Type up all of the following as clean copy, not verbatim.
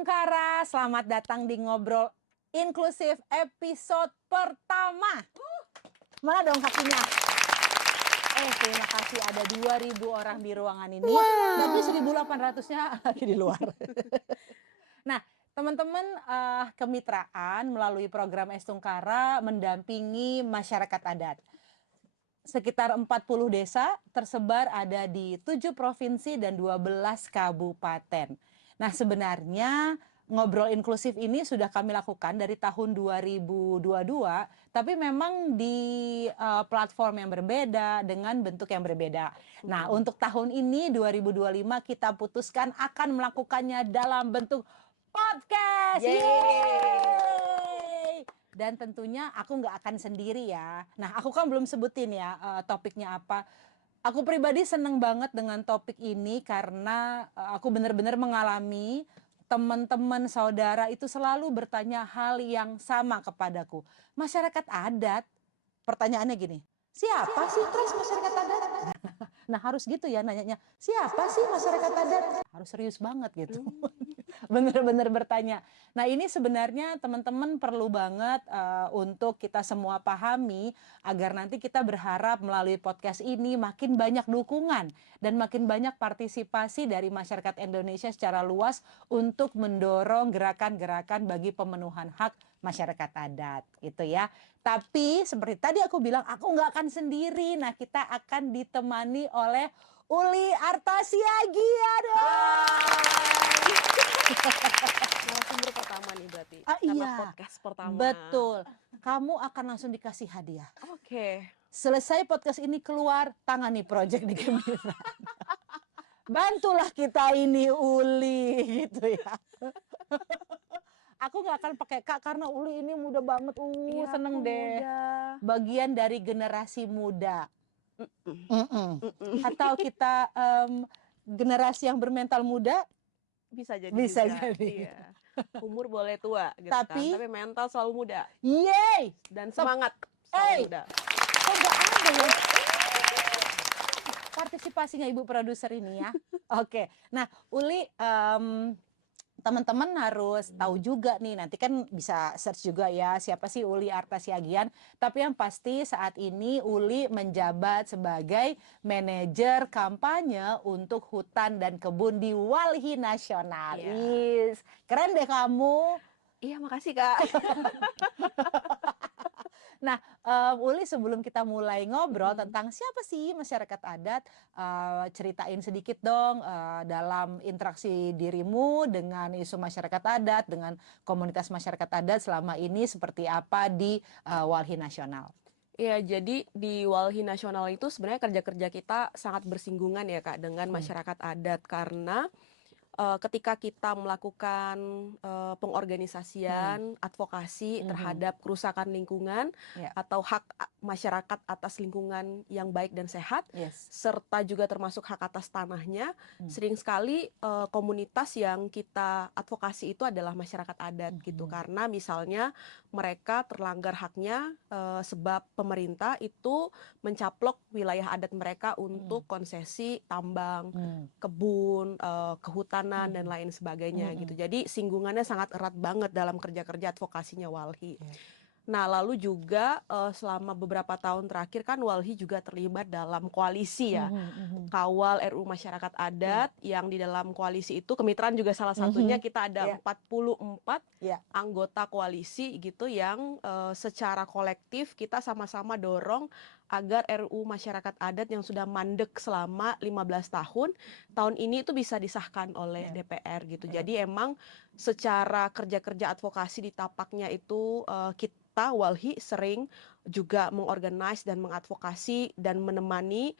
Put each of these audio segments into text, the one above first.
Estungkara, selamat datang di Ngobrol Inklusif episode pertama. Mana dong kakinya? Terima kasih ada 2.000 orang di ruangan ini. Tapi 1.800-nya lagi di luar. Nah, teman-teman kemitraan melalui program Estungkara mendampingi masyarakat adat. Sekitar 40 desa tersebar ada di 7 provinsi dan 12 kabupaten. Nah, sebenarnya ngobrol inklusif ini sudah kami lakukan dari tahun 2022, tapi memang di platform yang berbeda dengan bentuk yang berbeda. Nah, untuk tahun ini 2025 kita putuskan akan melakukannya dalam bentuk podcast. Yeay! Dan tentunya aku nggak akan sendiri ya. Nah, aku kan belum sebutin ya topiknya apa. Aku pribadi seneng banget dengan topik ini karena aku benar-benar mengalami teman-teman saudara itu selalu bertanya hal yang sama kepadaku. Masyarakat adat, pertanyaannya gini, siapa sih Tres masyarakat adat? Nah harus gitu ya nanyanya, siapa sih masyarakat adat? Harus serius banget gitu. Bener-bener bertanya. Nah ini sebenarnya teman-teman perlu banget untuk kita semua pahami agar nanti kita berharap melalui podcast ini makin banyak dukungan dan makin banyak partisipasi dari masyarakat Indonesia secara luas untuk mendorong gerakan-gerakan bagi pemenuhan hak masyarakat adat gitu ya. Tapi seperti tadi aku bilang aku nggak akan sendiri. Nah kita akan ditemani oleh Uli Artasiagi. Narasumber pertama nih berarti. Iya, Podcast pertama. betul. Kamu akan langsung dikasih hadiah. Oke. Selesai podcast ini keluar, tangani project di Kemitraan. Bantulah kita ini Uli gitu ya. Aku nggak akan pakai Kak karena Uli ini muda banget. Iya, Seneng aku deh. muda. Bagian dari generasi muda. Atau kita generasi yang bermental muda. Bisa jadi Bisa juga. jadi. Iya. Umur boleh tua gitu Tapi kan. Tapi mental selalu muda. Yeay! Dan semangat selalu muda. Kok nggak ada ya? Partisipasinya Ibu Produser ini ya. Oke. Nah, Uli, teman-teman harus tahu juga nih, nanti kan bisa search juga ya siapa sih Uli Artasiagian. Tapi yang pasti saat ini Uli menjabat sebagai manajer kampanye untuk hutan dan kebun di Walhi Nasional. Iya. Keren deh kamu. Iya, makasih Kak. Nah, Uli sebelum kita mulai ngobrol tentang siapa sih masyarakat adat, ceritain sedikit dong dalam interaksi dirimu dengan isu masyarakat adat, dengan komunitas masyarakat adat selama ini seperti apa di Walhi Nasional. Iya, jadi di Walhi Nasional itu sebenarnya kerja-kerja kita sangat bersinggungan ya Kak dengan masyarakat adat karena ketika kita melakukan pengorganisasian advokasi terhadap kerusakan lingkungan atau hak masyarakat atas lingkungan yang baik dan sehat, serta juga termasuk hak atas tanahnya, sering sekali komunitas yang kita advokasi itu adalah masyarakat adat gitu, karena misalnya mereka terlanggar haknya sebab pemerintah itu mencaplok wilayah adat mereka untuk konsesi tambang, kebun, kehutanan dan lain sebagainya gitu. Jadi singgungannya sangat erat banget dalam kerja-kerja advokasinya Walhi. Nah, lalu juga selama beberapa tahun terakhir kan Walhi juga terlibat dalam koalisi ya. Kawal RUU Masyarakat Adat yang di dalam koalisi itu kemitraan juga salah satunya, kita ada 44 anggota koalisi gitu yang secara kolektif kita sama-sama dorong agar RUU Masyarakat Adat yang sudah mandek selama 15 tahun ini itu bisa disahkan oleh DPR gitu. Jadi emang secara kerja-kerja advokasi di tapaknya itu kita Walhi sering juga mengorganize dan mengadvokasi dan menemani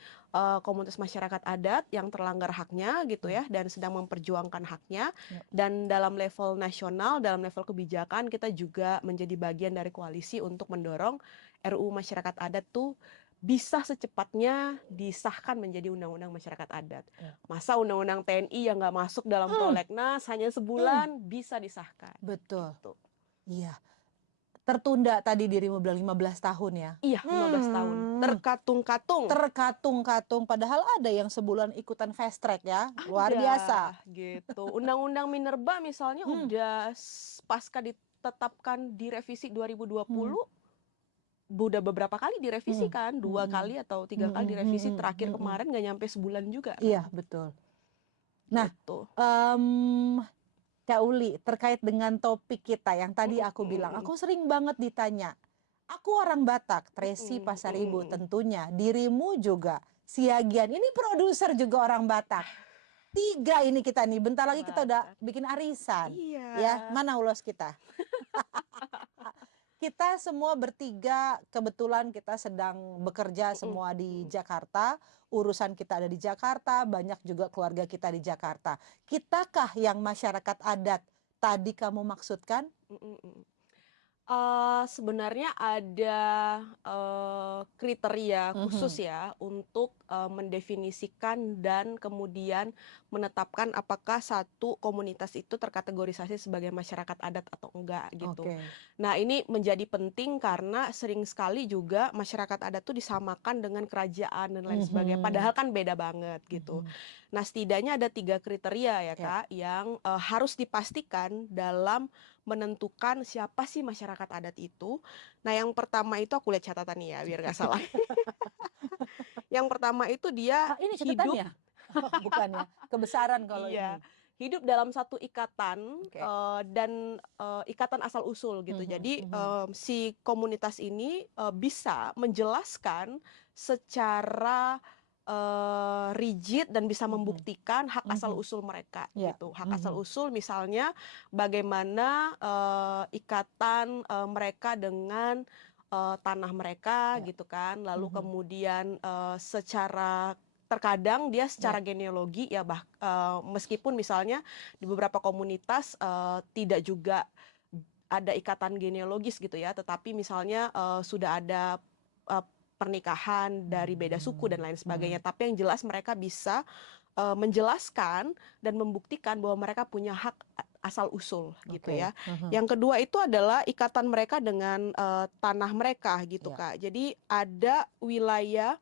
komunitas masyarakat adat yang terlanggar haknya gitu ya, dan sedang memperjuangkan haknya. Dan dalam level nasional, dalam level kebijakan kita juga menjadi bagian dari koalisi untuk mendorong RUU Masyarakat Adat tuh bisa secepatnya disahkan menjadi undang-undang masyarakat adat. Masa undang-undang TNI yang nggak masuk dalam prolegnas hanya sebulan bisa disahkan. Betul. Gitu. Iya. Tertunda tadi dirimu bilang 15 tahun ya? Iya, 15 tahun. Terkatung-katung. Terkatung-katung, padahal ada yang sebulan ikutan fast track ya, luar biasa. Ada, gitu. Undang-Undang Minerba misalnya udah pasca ditetapkan direvisi 2020, udah beberapa kali direvisi kan, 2 kali atau 3 kali direvisi, terakhir kemarin nggak nyampe sebulan juga kan. Iya, betul. Nah, Gitu. Kak Uli, terkait dengan topik kita yang tadi aku bilang, aku sering banget ditanya, aku orang Batak, Tracy Pasaribu tentunya, dirimu juga, Siagian, ini produser juga orang Batak. 3 ini kita nih, bentar lagi kita udah bikin arisan. Iya. Ya, mana ulos kita? Kita semua bertiga, kebetulan kita sedang bekerja semua di Jakarta, urusan kita ada di Jakarta, banyak juga keluarga kita di Jakarta. Kitakah yang masyarakat adat tadi kamu maksudkan? Sebenarnya ada kriteria khusus ya untuk mendefinisikan dan kemudian menetapkan apakah satu komunitas itu terkategorisasi sebagai masyarakat adat atau enggak gitu. Nah, ini menjadi penting karena sering sekali juga masyarakat adat itu disamakan dengan kerajaan dan lain sebagainya, padahal kan beda banget gitu. Nah, setidaknya ada 3 kriteria ya Kak, yang harus dipastikan dalam menentukan siapa sih masyarakat adat itu. Nah, yang pertama itu aku lihat catatannya ya, biar gak salah. Yang pertama itu dia ini hidup, catatannya? Bukan ya, kebesaran kalau iya, ini. hidup dalam satu ikatan dan ikatan asal usul gitu. Jadi si komunitas ini bisa menjelaskan secara rigid dan bisa membuktikan hak asal usul mereka gitu. Hak asal usul misalnya bagaimana ikatan mereka dengan tanah mereka gitu kan. Lalu kemudian secara terkadang dia secara genealogi ya meskipun misalnya di beberapa komunitas tidak juga ada ikatan genealogis gitu ya, tetapi misalnya sudah ada pernikahan dari beda suku dan lain sebagainya. Tapi yang jelas mereka bisa menjelaskan dan membuktikan bahwa mereka punya hak asal usul gitu ya. Yang kedua itu adalah ikatan mereka dengan tanah mereka gitu Kak. Jadi ada wilayah,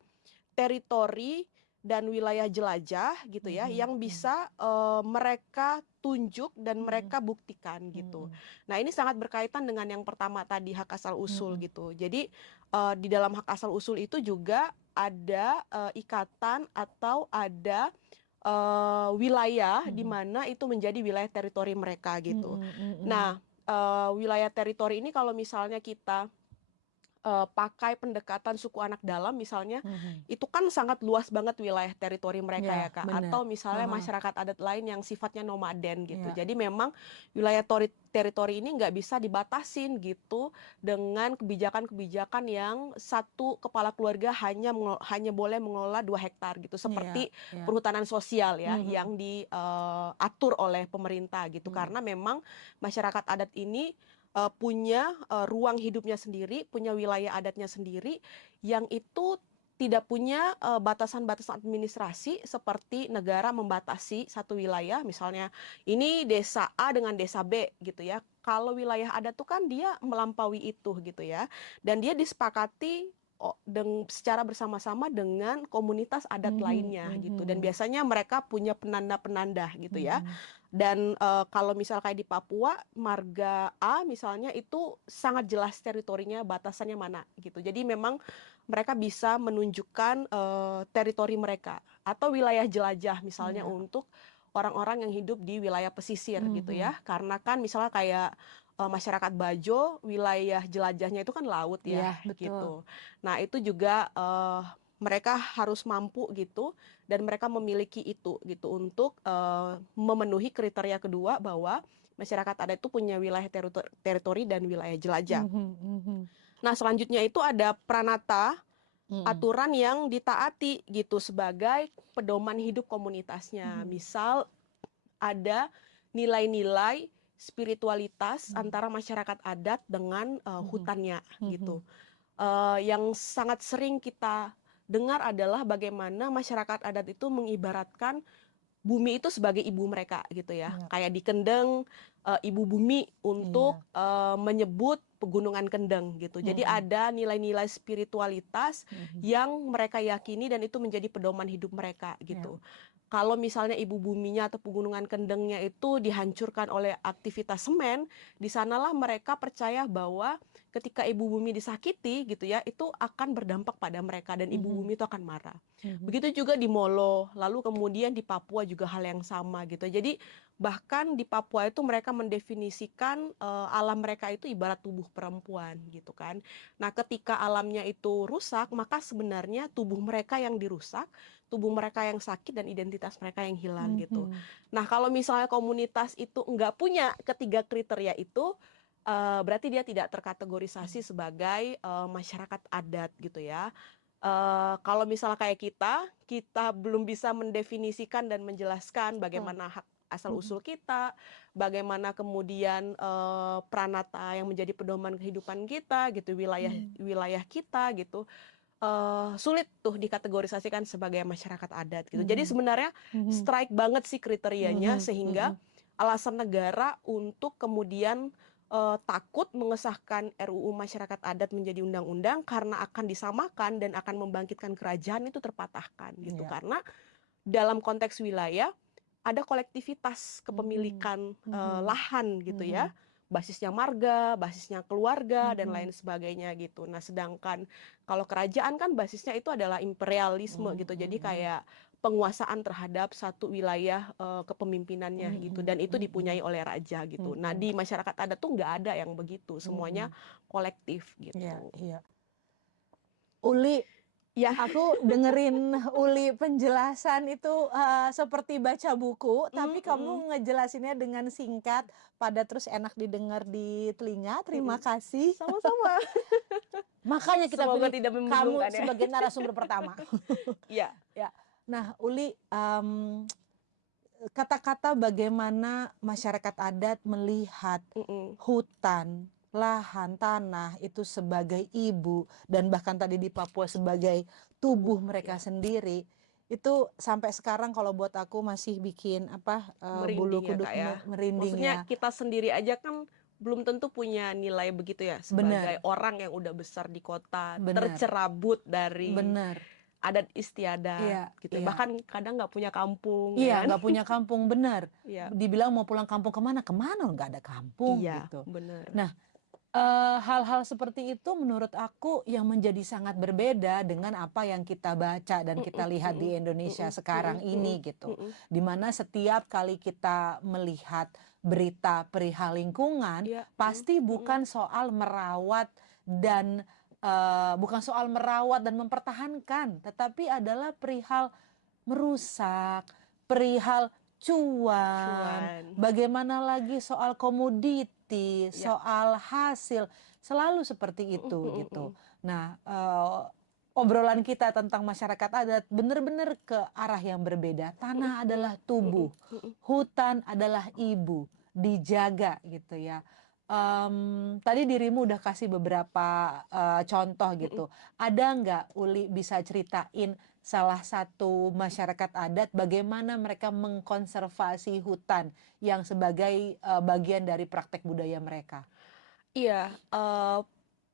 teritori dan wilayah jelajah gitu ya yang bisa mereka tunjuk dan mereka buktikan gitu. Nah, ini sangat berkaitan dengan yang pertama tadi, hak asal usul gitu. Jadi di dalam hak asal usul itu juga ada ikatan atau ada wilayah di mana itu menjadi wilayah teritori mereka gitu. Nah, wilayah teritori ini kalau misalnya kita pakai pendekatan suku anak dalam misalnya, itu kan sangat luas banget wilayah teritori mereka ya Kak. Atau misalnya masyarakat adat lain yang sifatnya nomaden gitu. Jadi memang wilayah teritori ini nggak bisa dibatasin gitu dengan kebijakan-kebijakan yang satu kepala keluarga hanya boleh mengelola 2 hektar gitu. Seperti perhutanan sosial ya yang diatur oleh pemerintah gitu. Karena memang masyarakat adat ini punya ruang hidupnya sendiri, punya wilayah adatnya sendiri, yang itu tidak punya batasan-batasan administrasi seperti negara membatasi satu wilayah, misalnya ini desa A dengan desa B gitu ya. Kalau wilayah adat tuh kan dia melampaui itu gitu ya, dan dia disepakati secara bersama-sama dengan komunitas adat lainnya gitu, dan biasanya mereka punya penanda-penanda gitu ya. Dan kalau misal kayak di Papua, marga A misalnya itu sangat jelas teritorinya, batasannya mana gitu. Jadi memang mereka bisa menunjukkan teritori mereka atau wilayah jelajah misalnya untuk orang-orang yang hidup di wilayah pesisir gitu ya. Karena kan misalnya kayak masyarakat Bajo, wilayah jelajahnya itu kan laut ya gitu. Nah, itu juga mereka harus mampu gitu, dan mereka memiliki itu gitu untuk memenuhi kriteria kedua bahwa masyarakat adat itu punya wilayah teritori dan wilayah jelajah. Nah, selanjutnya itu ada pranata, aturan yang ditaati gitu sebagai pedoman hidup komunitasnya. Misal ada nilai-nilai spiritualitas antara masyarakat adat dengan hutannya gitu. Yang sangat sering kita dengar adalah bagaimana masyarakat adat itu mengibaratkan bumi itu sebagai ibu mereka gitu ya. Kayak di Kendeng, ibu bumi untuk menyebut Pegunungan Kendeng gitu. Jadi Mhm. ada nilai-nilai spiritualitas Mhm. yang mereka yakini dan itu menjadi pedoman hidup mereka Ya. gitu. Kalau misalnya ibu buminya atau Pegunungan Kendengnya itu dihancurkan oleh aktivitas semen, di sanalah mereka percaya bahwa ketika ibu bumi disakiti gitu ya, itu akan berdampak pada mereka dan ibu Mhm. bumi itu akan marah. Mhm. Begitu juga di Molo, lalu kemudian di Papua juga hal yang sama gitu. Jadi bahkan di Papua itu mereka mendefinisikan alam mereka itu ibarat tubuh perempuan gitu kan. Nah, ketika alamnya itu rusak, maka sebenarnya tubuh mereka yang dirusak, tubuh mereka yang sakit dan identitas mereka yang hilang gitu. Mhm. Nah, kalau misalnya komunitas itu nggak punya ketiga kriteria itu, berarti dia tidak terkategorisasi sebagai masyarakat adat gitu ya. Kalau misalnya kayak kita belum bisa mendefinisikan dan menjelaskan Betul. bagaimana hak asal-usul kita, bagaimana kemudian pranata yang menjadi pedoman kehidupan kita gitu, wilayah kita gitu, sulit tuh dikategorisasikan sebagai masyarakat adat gitu. Jadi Mhm. sebenarnya Mhm. strike banget sih kriterianya Mhm. sehingga Mhm. alasan negara untuk kemudian takut mengesahkan RUU Masyarakat Adat menjadi undang-undang karena akan disamakan dan akan membangkitkan kerajaan itu terpatahkan gitu. Iya. Karena dalam konteks wilayah ada kolektivitas Mhm. kepemilikan Mhm. lahan gitu ya. Mhm. Basisnya marga, basisnya keluarga dan Mhm. lain sebagainya gitu. Nah, sedangkan kalau kerajaan kan basisnya itu adalah imperialisme gitu. Jadi Mhm. kayak penguasaan terhadap satu wilayah kepemimpinannya gitu dan Mhm. itu Mhm. dipunyai oleh raja gitu. Nah, Mhm. di masyarakat adat tuh nggak ada yang begitu, semuanya Mhm. kolektif Iya, gitu. iya. Uli, Ya, aku dengerin Uli penjelasan itu seperti baca buku, tapi mm. kamu ngejelasinnya dengan singkat, padat, terus enak didengar di telinga. Terima Mm. kasih. Sama-sama. Makanya kita Semoga pilih tidak kamu membingungkan ya. sebagai narasumber pertama. Ya. Ya. Nah, Uli, kata-kata bagaimana masyarakat adat melihat Mm. hutan, lahan, tanah itu sebagai ibu dan bahkan tadi di Papua sebagai tubuh mereka Ya. sendiri, itu sampai sekarang kalau buat aku masih bikin bulu Merinding ya kuduk Kak ya. merinding Maksudnya ya. kita sendiri aja kan belum tentu punya nilai begitu ya sebagai Benar, orang yang udah besar di kota, benar, tercerabut dari benar. adat istiadat Iya, gitu. iya. Bahkan kadang nggak punya kampung Iya, ya kan. nggak punya kampung, benar. Iya. Dibilang mau pulang kampung kemana? Kemana? Nggak ada kampung Iya, gitu. bener. Nah, hal-hal seperti itu menurut aku yang menjadi sangat berbeda dengan apa yang kita baca dan kita lihat di Indonesia sekarang ini gitu. Dimana setiap kali kita melihat berita perihal lingkungan, Iya, pasti bukan soal merawat dan mempertahankan, tetapi adalah perihal merusak, perihal cuan, cuan. bagaimana lagi soal komoditi, Ya. soal hasil, selalu seperti itu gitu. Nah, obrolan kita tentang masyarakat adat benar-benar ke arah yang berbeda. Tanah adalah tubuh, hutan adalah ibu, dijaga gitu ya. Tadi dirimu udah kasih beberapa contoh gitu. Ada nggak Uli bisa ceritain salah satu masyarakat adat bagaimana mereka mengkonservasi hutan yang sebagai bagian dari praktek budaya mereka? Iya,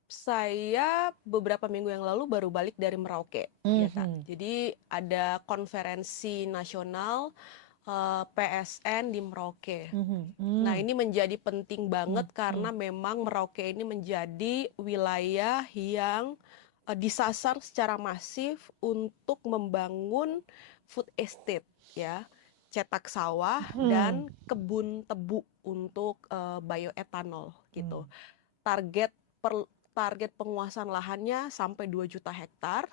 saya beberapa minggu yang lalu baru balik dari Merauke, ya Kak. Mhm. Jadi ada konferensi nasional PSN di Merauke. Mhm. Nah, ini menjadi penting banget Mhm. karena memang Merauke ini menjadi wilayah yang disasar secara masif untuk membangun food estate, ya, cetak sawah Mhm. dan kebun tebu untuk bioetanol gitu. Mhm. Target target penguasaan lahannya sampai 2 juta hektar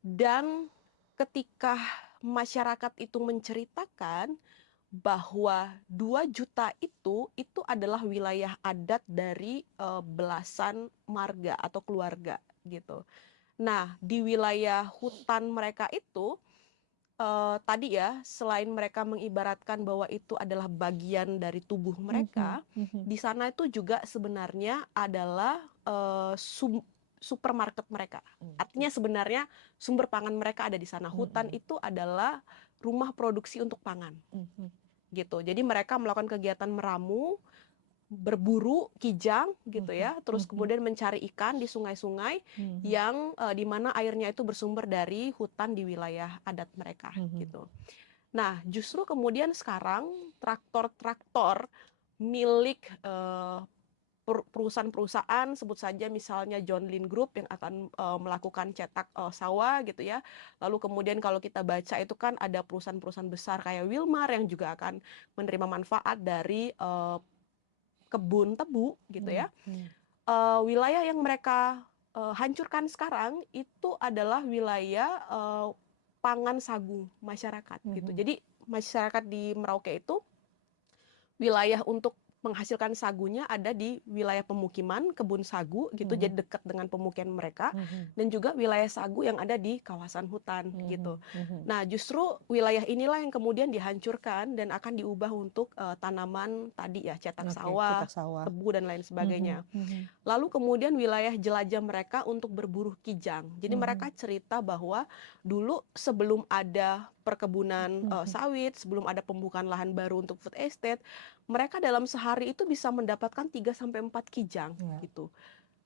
dan ketika masyarakat itu menceritakan bahwa 2 juta itu adalah wilayah adat dari belasan marga atau keluarga gitu. Nah, di wilayah hutan mereka itu tadi ya, selain mereka mengibaratkan bahwa itu adalah bagian dari tubuh Mhm. mereka, Mhm. di sana itu juga sebenarnya adalah supermarket mereka. Artinya sebenarnya sumber pangan mereka ada di sana. Hutan Mhm. itu adalah rumah produksi untuk pangan Mhm. gitu. Jadi mereka melakukan kegiatan meramu berburu kijang gitu ya, terus kemudian mencari ikan di sungai-sungai yang di mana airnya itu bersumber dari hutan di wilayah adat mereka gitu. Nah, justru kemudian sekarang traktor-traktor milik perusahaan-perusahaan, sebut saja misalnya John Lynn Group yang akan melakukan cetak sawah gitu ya. Lalu kemudian kalau kita baca itu kan ada perusahaan-perusahaan besar kayak Wilmar yang juga akan menerima manfaat dari kebun tebu gitu ya. Wilayah yang mereka hancurkan sekarang itu adalah wilayah pangan sagu masyarakat gitu. Jadi masyarakat di Merauke itu wilayah untuk menghasilkan sagunya ada di wilayah pemukiman kebun sagu gitu, jadi dekat dengan pemukiman mereka, dan juga wilayah sagu yang ada di kawasan hutan gitu. Nah, justru wilayah inilah yang kemudian dihancurkan dan akan diubah untuk tanaman tadi ya, cetak sawah, tebu dan lain sebagainya. Lalu kemudian wilayah jelajah mereka untuk berburu kijang. Jadi mereka cerita bahwa dulu sebelum ada perkebunan sawit, sebelum ada pembukaan lahan baru untuk food estate, mereka dalam sehari itu bisa mendapatkan 3-4 kijang gitu.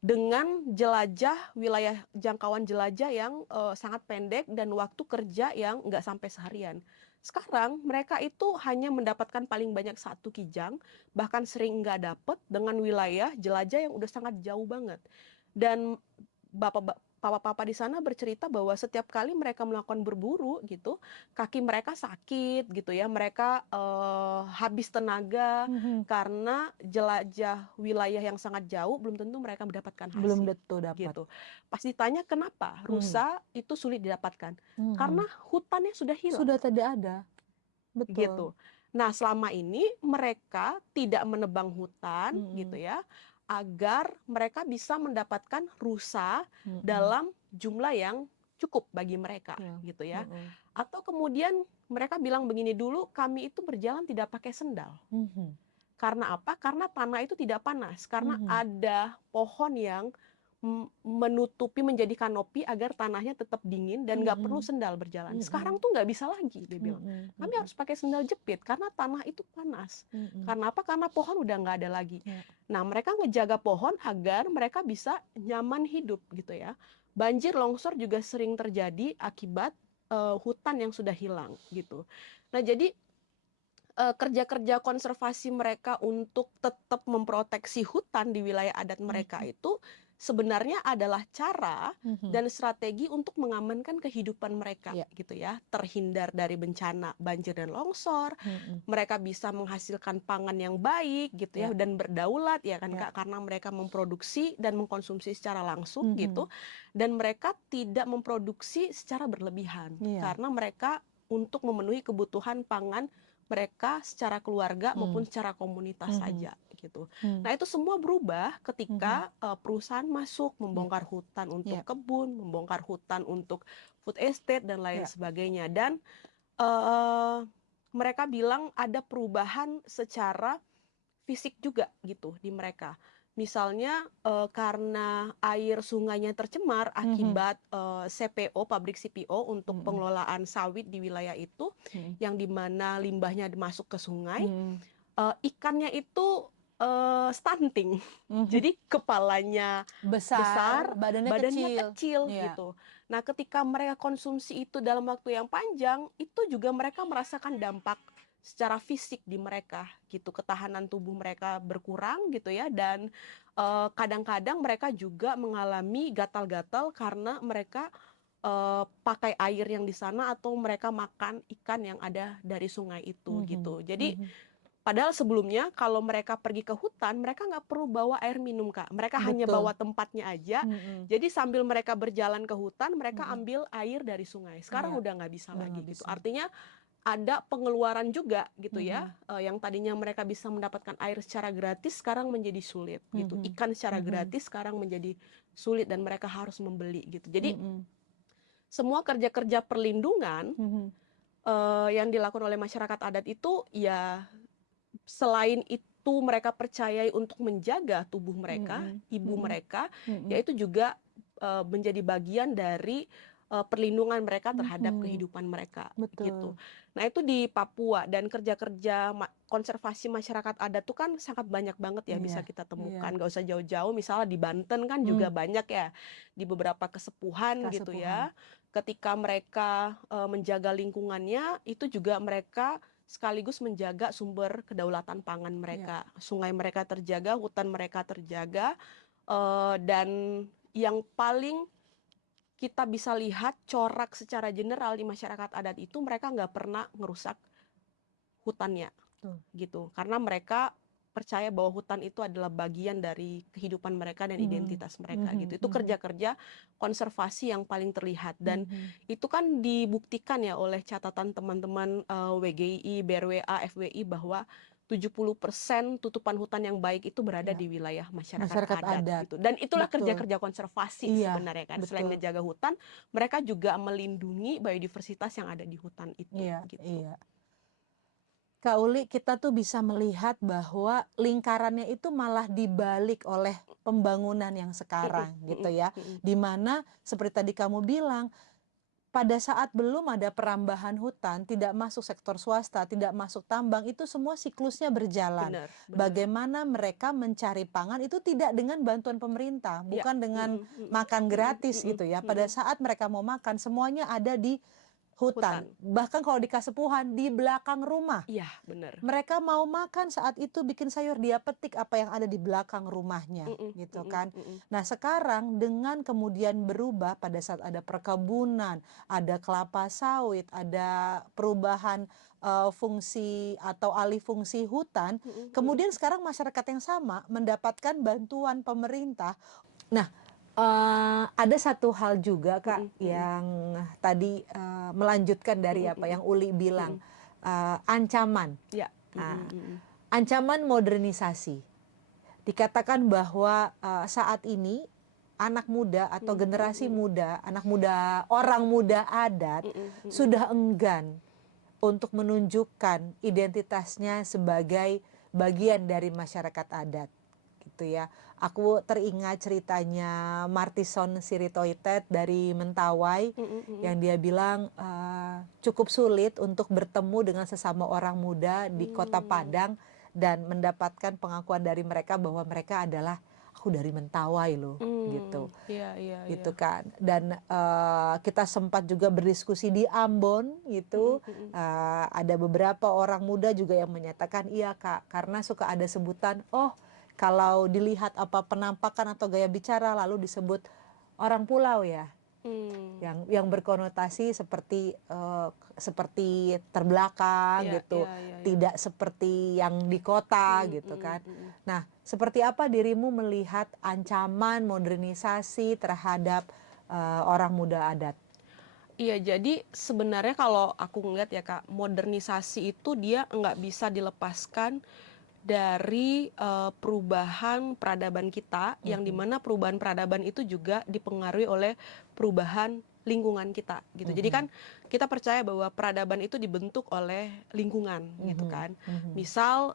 Dengan jelajah wilayah jangkauan jelajah yang sangat pendek dan waktu kerja yang nggak sampai seharian. Sekarang mereka itu hanya mendapatkan paling banyak 1 kijang, bahkan sering nggak dapet dengan wilayah jelajah yang udah sangat jauh banget. Dan bapak-bapak di sana bercerita bahwa setiap kali mereka melakukan berburu gitu, kaki mereka sakit gitu ya, mereka habis tenaga karena jelajah wilayah yang sangat jauh belum tentu mereka mendapatkan hasil. Belum tentu dapat. Gitu. Pas ditanya kenapa rusa itu sulit didapatkan, karena hutannya sudah hilang. Sudah tidak ada. Betul. Gitu. Nah, selama ini mereka tidak menebang hutan gitu ya, agar mereka bisa mendapatkan rusa dalam jumlah yang cukup bagi mereka gitu ya. Atau kemudian mereka bilang begini, dulu kami itu berjalan tidak pakai sendal. Karena apa? Karena tanah itu tidak panas, karena ada pohon yang menutupi, menjadi kanopi agar tanahnya tetap dingin dan nggak perlu sendal berjalan. Sekarang tuh nggak bisa lagi, dia bilang. Kami harus pakai sendal jepit karena tanah itu panas. Karena apa? Karena pohon udah nggak ada lagi. Nah, mereka ngejaga pohon agar mereka bisa nyaman hidup gitu ya. Banjir, longsor juga sering terjadi akibat hutan yang sudah hilang gitu. Nah, jadi kerja-kerja konservasi mereka untuk tetap memproteksi hutan di wilayah adat mereka itu sebenarnya adalah cara dan strategi untuk mengamankan kehidupan mereka gitu ya, terhindar dari bencana banjir dan longsor. Mereka bisa menghasilkan pangan yang baik gitu ya, dan berdaulat ya kan Kak, karena mereka memproduksi dan mengkonsumsi secara langsung gitu, dan mereka tidak memproduksi secara berlebihan karena mereka untuk memenuhi kebutuhan pangan mereka secara keluarga maupun secara komunitas saja gitu. Nah, itu semua berubah ketika perusahaan masuk membongkar hutan untuk kebun, membongkar hutan untuk food estate dan lain sebagainya. Dan mereka bilang ada perubahan secara fisik juga gitu di mereka. Misalnya karena air sungainya tercemar akibat CPO, pabrik CPO untuk pengelolaan sawit di wilayah itu, yang dimana limbahnya masuk ke sungai, ikannya itu stunting. Jadi kepalanya besar, badannya kecil gitu. Nah, ketika mereka konsumsi itu dalam waktu yang panjang, itu juga mereka merasakan dampak secara fisik di mereka gitu, ketahanan tubuh mereka berkurang gitu ya, dan kadang-kadang mereka juga mengalami gatal-gatal karena mereka pakai air yang di sana atau mereka makan ikan yang ada dari sungai itu gitu. Jadi padahal sebelumnya kalau mereka pergi ke hutan, mereka nggak perlu bawa air minum Kak, mereka hanya bawa tempatnya aja. Jadi sambil mereka berjalan ke hutan, mereka ambil air dari sungai. Sekarang udah nggak bisa lagi gitu. Artinya ada pengeluaran juga gitu ya, yang tadinya mereka bisa mendapatkan air secara gratis sekarang menjadi sulit gitu, ikan secara gratis sekarang menjadi sulit dan mereka harus membeli gitu. Jadi semua kerja-kerja perlindungan yang dilakukan oleh masyarakat adat itu ya, selain itu mereka percayai untuk menjaga tubuh mereka, ibu mereka, yaitu juga menjadi bagian dari perlindungan mereka terhadap kehidupan mereka, gitu. Betul. Nah, itu di Papua, dan kerja-kerja konservasi masyarakat adat tuh kan sangat banyak banget ya bisa Iya, kita iya. temukan. Nggak usah jauh-jauh, misalnya di Banten kan juga banyak ya, di beberapa kesepuhan gitu ya. Ketika mereka menjaga lingkungannya, itu juga mereka sekaligus menjaga sumber kedaulatan pangan mereka. Sungai mereka terjaga, hutan mereka terjaga, dan yang paling kita bisa lihat corak secara general di masyarakat adat itu mereka nggak pernah ngerusak hutannya, gitu. Karena mereka percaya bahwa hutan itu adalah bagian dari kehidupan mereka dan identitas mereka, gitu. Itu kerja-kerja konservasi yang paling terlihat, dan itu kan dibuktikan ya oleh catatan teman-teman WGI, BRWA, FWI bahwa 70% tutupan hutan yang baik itu berada di wilayah masyarakat adat, gitu. Dan itulah kerja-kerja konservasi sebenarnya kan. Selain ngejaga hutan, mereka juga melindungi biodiversitas yang ada di hutan itu, gitu. Kak Uli, kita tuh bisa melihat bahwa lingkarannya itu malah dibalik oleh pembangunan yang sekarang gitu ya. Dimana seperti tadi kamu bilang, pada saat belum ada perambahan hutan, tidak masuk sektor swasta, tidak masuk tambang, itu semua siklusnya berjalan. Benar. Bagaimana mereka mencari pangan itu tidak dengan bantuan pemerintah, bukan dengan makan gratis gitu ya. Pada saat mereka mau makan, semuanya ada di hutan. Bahkan kalau di Kasepuhan, di belakang rumah. Iya, benar. Mereka mau makan saat itu bikin sayur, dia petik apa yang ada di belakang rumahnya, gitu kan. Nah, sekarang dengan kemudian berubah pada saat ada perkebunan, ada kelapa sawit, ada perubahan fungsi atau alih fungsi hutan, kemudian sekarang masyarakat yang sama mendapatkan bantuan pemerintah. Nah, ada satu hal juga Kak yang tadi melanjutkan dari apa yang Uli bilang, ancaman. Ancaman modernisasi. Dikatakan bahwa saat ini anak muda atau generasi muda, anak muda, orang muda adat sudah enggan untuk menunjukkan identitasnya sebagai bagian dari masyarakat adat, gitu ya. Aku teringat ceritanya Martison Siritoitet dari Mentawai yang dia bilang cukup sulit untuk bertemu dengan sesama orang muda di Kota Padang dan mendapatkan pengakuan dari mereka bahwa mereka adalah aku dari Mentawai loh, gitu. Gitu kan. Dan kita sempat juga berdiskusi di Ambon gitu. Ada beberapa orang muda juga yang menyatakan iya Kak, karena suka ada sebutan, oh kalau dilihat apa penampakan atau gaya bicara lalu disebut orang pulau ya, yang berkonotasi seperti terbelakang gitu, tidak seperti yang di kota gitu kan. Nah, seperti apa dirimu melihat ancaman modernisasi terhadap orang muda adat? Iya, jadi sebenarnya kalau aku ngeliat ya Kak, modernisasi itu dia nggak bisa dilepaskan dari perubahan peradaban kita, yang dimana perubahan peradaban itu juga dipengaruhi oleh perubahan lingkungan kita, gitu. Jadi kan kita percaya bahwa peradaban itu dibentuk oleh lingkungan, gitu kan. Misal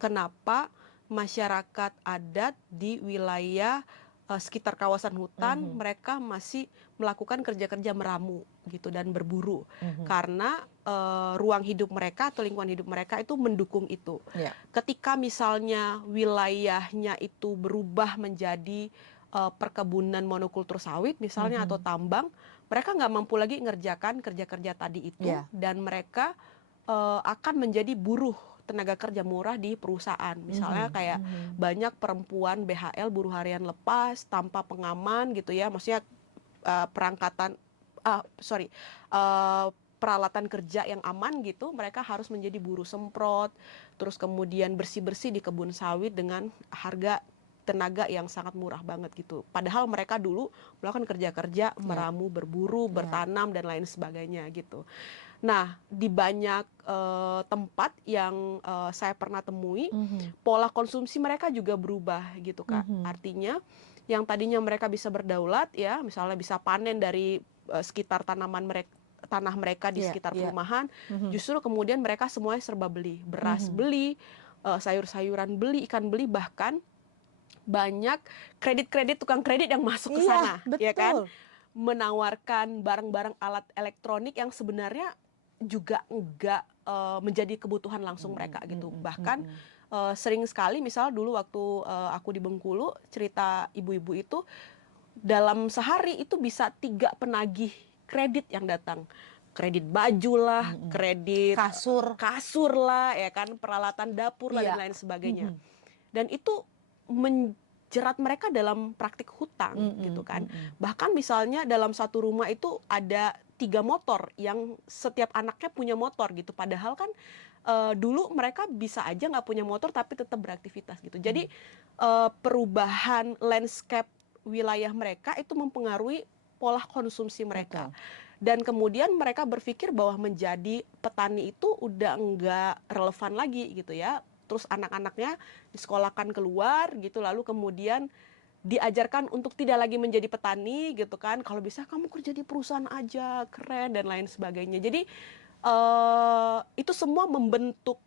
kenapa masyarakat adat di wilayah sekitar kawasan hutan mereka masih melakukan kerja-kerja meramu gitu dan berburu, karena ruang hidup mereka atau lingkungan hidup mereka itu mendukung itu. Ketika misalnya wilayahnya itu berubah menjadi perkebunan monokultur sawit misalnya atau tambang, mereka nggak mampu lagi ngerjakan kerja-kerja tadi itu, dan mereka akan menjadi buruh tenaga kerja murah di perusahaan. Misalnya kayak banyak perempuan BHL, buruh harian lepas tanpa pengaman gitu ya, maksudnya peralatan kerja yang aman gitu, mereka harus menjadi buruh semprot, terus kemudian bersih-bersih di kebun sawit dengan harga tenaga yang sangat murah banget gitu. Padahal mereka dulu melakukan kerja-kerja meramu, berburu, bertanam dan lain sebagainya gitu. Nah, di banyak tempat yang saya pernah temui, pola konsumsi mereka juga berubah gitu Kak. Artinya yang tadinya mereka bisa berdaulat ya, misalnya bisa panen dari sekitar tanah mereka di sekitar perumahan, justru kemudian mereka semuanya serba beli, beras beli, sayur-sayuran beli, ikan beli, bahkan banyak kredit-kredit tukang kredit yang masuk ke sana, ya kan? menawarkan barang-barang alat elektronik yang sebenarnya juga enggak menjadi kebutuhan langsung mereka gitu. Bahkan sering sekali misal dulu waktu aku di Bengkulu, cerita ibu-ibu itu dalam sehari itu bisa 3 penagih kredit yang datang. Kredit baju lah, kredit kasur lah, ya kan, peralatan dapur lah, dan lain sebagainya. Dan itu menjerat mereka dalam praktik hutang gitu kan. Bahkan misalnya dalam satu rumah itu ada 3 motor yang setiap anaknya punya motor gitu. Padahal kan dulu mereka bisa aja nggak punya motor tapi tetap beraktivitas gitu. Jadi perubahan landscape wilayah mereka itu mempengaruhi pola konsumsi mereka. Dan kemudian mereka berpikir bahwa menjadi petani itu udah enggak relevan lagi gitu ya. Terus anak-anaknya disekolahkan keluar gitu, lalu kemudian diajarkan untuk tidak lagi menjadi petani gitu kan. Kalau bisa kamu kerja di perusahaan aja, keren, dan lain sebagainya. Jadi itu semua membentuk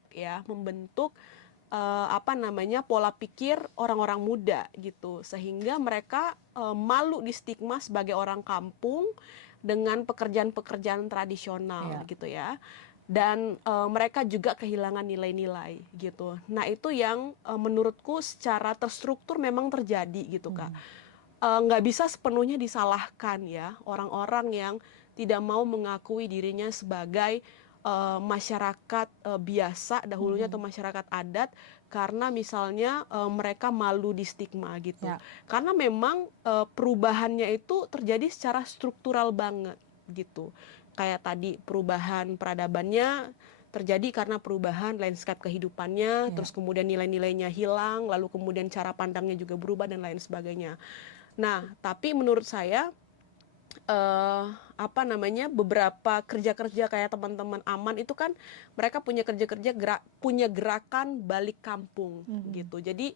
pola pikir orang-orang muda gitu, sehingga mereka malu di stigma sebagai orang kampung dengan pekerjaan-pekerjaan tradisional gitu ya. Dan mereka juga kehilangan nilai-nilai gitu. Nah itu yang menurutku secara terstruktur memang terjadi gitu Kak. Nggak bisa sepenuhnya disalahkan ya orang-orang yang tidak mau mengakui dirinya sebagai masyarakat biasa dahulunya atau masyarakat adat, karena misalnya mereka malu di stigma gitu. Karena memang perubahannya itu terjadi secara struktural banget gitu. Kayak tadi perubahan peradabannya terjadi karena perubahan landscape kehidupannya, terus kemudian nilai-nilainya hilang, lalu kemudian cara pandangnya juga berubah dan lain sebagainya. Nah, tapi menurut saya beberapa kerja-kerja kayak teman-teman Aman itu kan mereka punya kerja-kerja punya gerakan balik kampung gitu. Jadi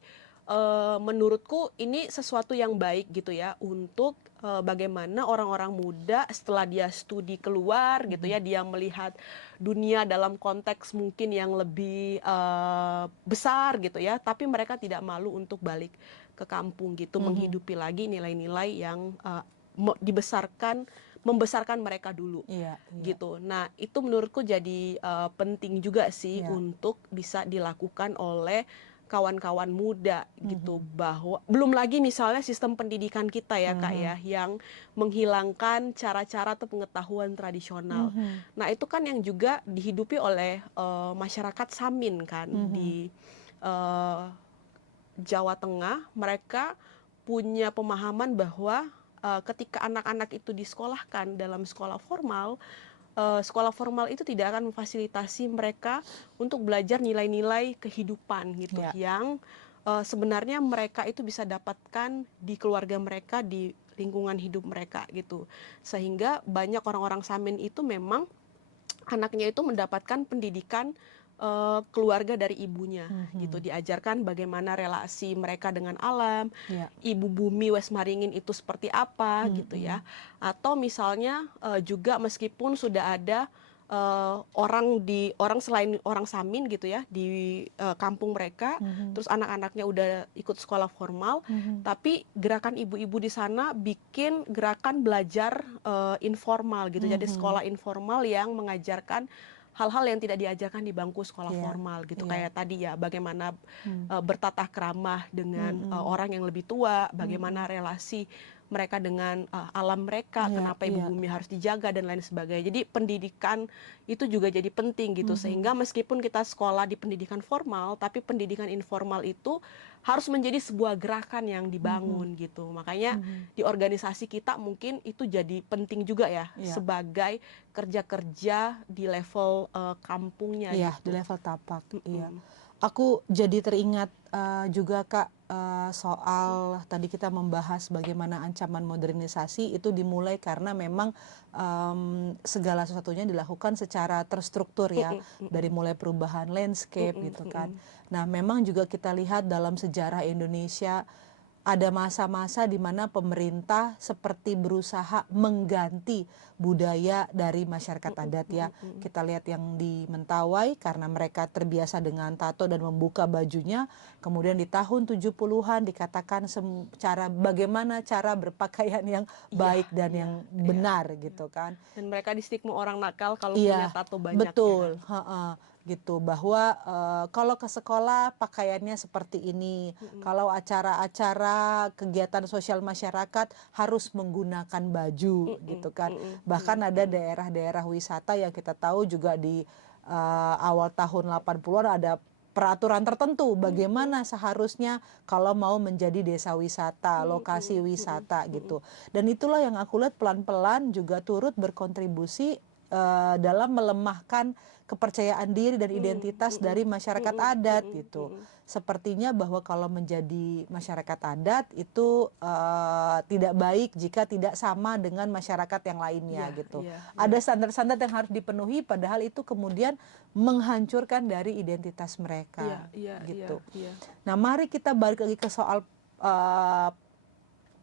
menurutku ini sesuatu yang baik gitu ya, untuk bagaimana orang-orang muda setelah dia studi keluar gitu ya, dia melihat dunia dalam konteks mungkin yang lebih besar gitu ya, tapi mereka tidak malu untuk balik ke kampung gitu, menghidupi lagi nilai-nilai yang membesarkan mereka dulu gitu. Nah itu menurutku jadi penting juga sih untuk bisa dilakukan oleh kawan-kawan muda gitu, bahwa belum lagi misalnya sistem pendidikan kita ya Kak ya, yang menghilangkan cara-cara atau pengetahuan tradisional. Nah itu kan yang juga dihidupi oleh masyarakat Samin kan di Jawa Tengah. Mereka punya pemahaman bahwa ketika anak-anak itu disekolahkan dalam sekolah formal itu tidak akan memfasilitasi mereka untuk belajar nilai-nilai kehidupan gitu, yang sebenarnya mereka itu bisa dapatkan di keluarga mereka, di lingkungan hidup mereka gitu. Sehingga banyak orang-orang Samin itu memang anaknya itu mendapatkan pendidikan keluarga dari ibunya gitu, diajarkan bagaimana relasi mereka dengan alam, ibu bumi Wesmaringin itu seperti apa gitu ya. Atau misalnya juga meskipun sudah ada orang selain orang Samin gitu ya di kampung mereka, terus anak-anaknya udah ikut sekolah formal, tapi gerakan ibu-ibu di sana bikin gerakan belajar informal gitu. Jadi sekolah informal yang mengajarkan hal-hal yang tidak diajarkan di bangku sekolah formal gitu. Kayak tadi ya, bagaimana bertatah keramah dengan orang yang lebih tua, bagaimana relasi mereka dengan alam mereka, kenapa ibu bumi harus dijaga dan lain sebagainya. Jadi pendidikan itu juga jadi penting gitu, sehingga meskipun kita sekolah di pendidikan formal, tapi pendidikan informal itu harus menjadi sebuah gerakan yang dibangun gitu. Makanya di organisasi kita mungkin itu jadi penting juga ya, sebagai kerja-kerja di level kampungnya gitu. Di level tapak. Aku jadi teringat juga Kak, soal tadi kita membahas bagaimana ancaman modernisasi itu dimulai karena memang segala sesuatunya dilakukan secara terstruktur ya, dari mulai perubahan landscape gitu kan. Nah memang juga kita lihat dalam sejarah Indonesia ada masa-masa di mana pemerintah seperti berusaha mengganti budaya dari masyarakat adat ya. Kita lihat yang di Mentawai karena mereka terbiasa dengan tato dan membuka bajunya, kemudian di tahun 70-an dikatakan bagaimana cara berpakaian yang baik dan yang benar gitu kan. Dan mereka distigma orang nakal kalau punya tato banyak. Betul, ya kan? Gitu, bahwa kalau ke sekolah pakaiannya seperti ini, kalau acara-acara kegiatan sosial masyarakat harus menggunakan baju gitu kan. Bahkan ada daerah-daerah wisata yang kita tahu juga di awal tahun 80-an ada peraturan tertentu bagaimana seharusnya kalau mau menjadi desa wisata, lokasi wisata gitu. Dan itulah yang aku lihat pelan-pelan juga turut berkontribusi dalam melemahkan kepercayaan diri dan identitas dari masyarakat adat gitu. Sepertinya bahwa kalau menjadi masyarakat adat itu tidak baik jika tidak sama dengan masyarakat yang lainnya gitu. Ada standar-standar yang harus dipenuhi, padahal itu kemudian menghancurkan dari identitas mereka gitu. Nah, mari kita balik lagi ke soal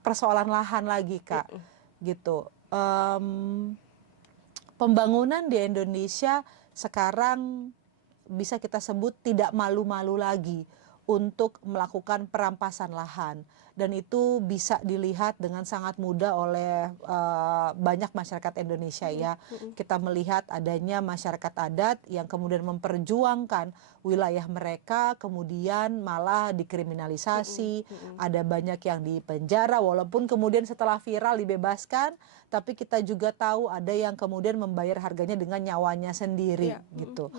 persoalan lahan lagi, Kak, gitu. Pembangunan di Indonesia sekarang bisa kita sebut tidak malu-malu lagi untuk melakukan perampasan lahan, dan itu bisa dilihat dengan sangat mudah oleh banyak masyarakat Indonesia ya. Kita melihat adanya masyarakat adat yang kemudian memperjuangkan wilayah mereka, kemudian malah dikriminalisasi, ada banyak yang dipenjara walaupun kemudian setelah viral dibebaskan, tapi kita juga tahu ada yang kemudian membayar harganya dengan nyawanya sendiri gitu.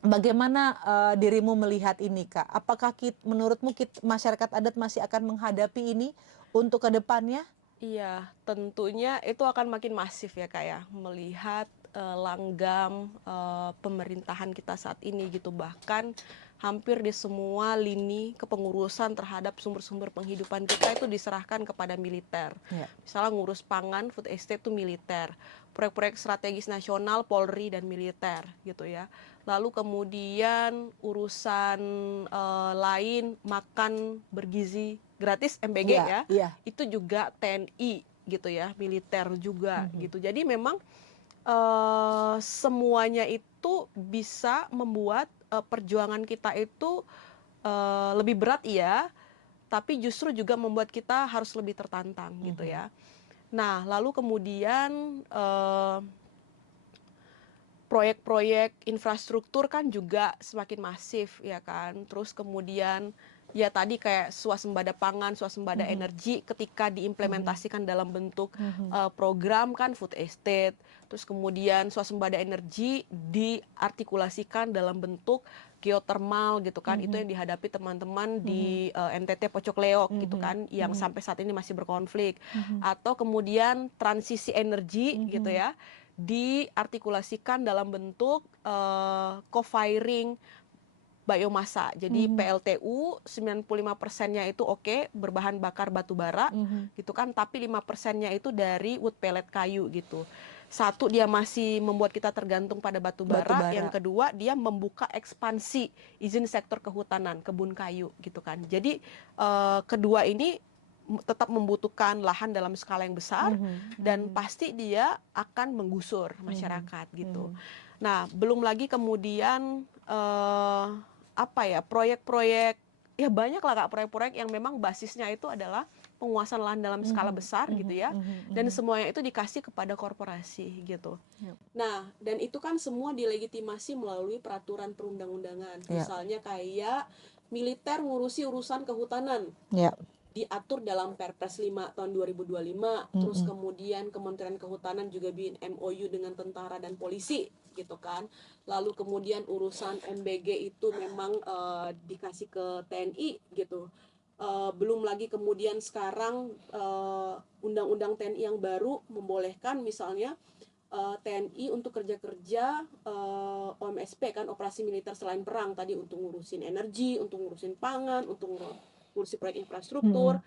Bagaimana dirimu melihat ini, Kak? Apakah menurutmu masyarakat adat masih akan menghadapi ini untuk ke depannya? Iya, tentunya itu akan makin masif ya, Kak ya, melihat langgam pemerintahan kita saat ini gitu. Bahkan hampir di semua lini kepengurusan terhadap sumber-sumber penghidupan kita itu diserahkan kepada militer. Misalnya ngurus pangan, food estate itu militer. Proyek-proyek strategis nasional, Polri dan militer gitu ya. Lalu kemudian urusan lain, makan bergizi gratis MBG itu juga TNI gitu ya, militer juga gitu. Jadi memang semuanya itu bisa membuat perjuangan kita itu lebih berat tapi justru juga membuat kita harus lebih tertantang gitu ya. Nah, lalu kemudian proyek-proyek infrastruktur kan juga semakin masif ya kan. Terus kemudian ya tadi kayak swasembada pangan, swasembada energi ketika diimplementasikan dalam bentuk program kan food estate. Terus kemudian swasembada energi diartikulasikan dalam bentuk geothermal gitu kan. Itu yang dihadapi teman-teman di NTT Pocok Leok gitu kan, yang sampai saat ini masih berkonflik. Atau kemudian transisi energi gitu ya, diartikulasikan dalam bentuk co-firing biomasa. Jadi PLTU 95%-nya itu berbahan bakar batu bara gitu kan, tapi 5%-nya itu dari wood pellet kayu gitu. Satu, dia masih membuat kita tergantung pada batu bara. Yang kedua, dia membuka ekspansi izin sektor kehutanan, kebun kayu gitu kan. Jadi kedua ini tetap membutuhkan lahan dalam skala yang besar dan pasti dia akan menggusur masyarakat gitu. Nah, belum lagi kemudian proyek-proyek ya banyak lah Kak, proyek-proyek yang memang basisnya itu adalah penguasaan lahan dalam skala besar gitu ya, dan semuanya itu dikasih kepada korporasi gitu. Nah, dan itu kan semua dilegitimasi melalui peraturan perundang-undangan. Misalnya kayak militer ngurusi urusan kehutanan. Diatur dalam Perpres 5 tahun 2025, terus kemudian Kementerian Kehutanan juga bikin MOU dengan tentara dan polisi gitu kan. Lalu kemudian urusan MBG itu memang dikasih ke TNI gitu. Belum lagi kemudian sekarang undang-undang TNI yang baru membolehkan misalnya TNI untuk kerja-kerja OMSP kan, operasi militer selain perang tadi, untuk ngurusin energi, untuk ngurusin pangan, untuk ngurusin proyek infrastruktur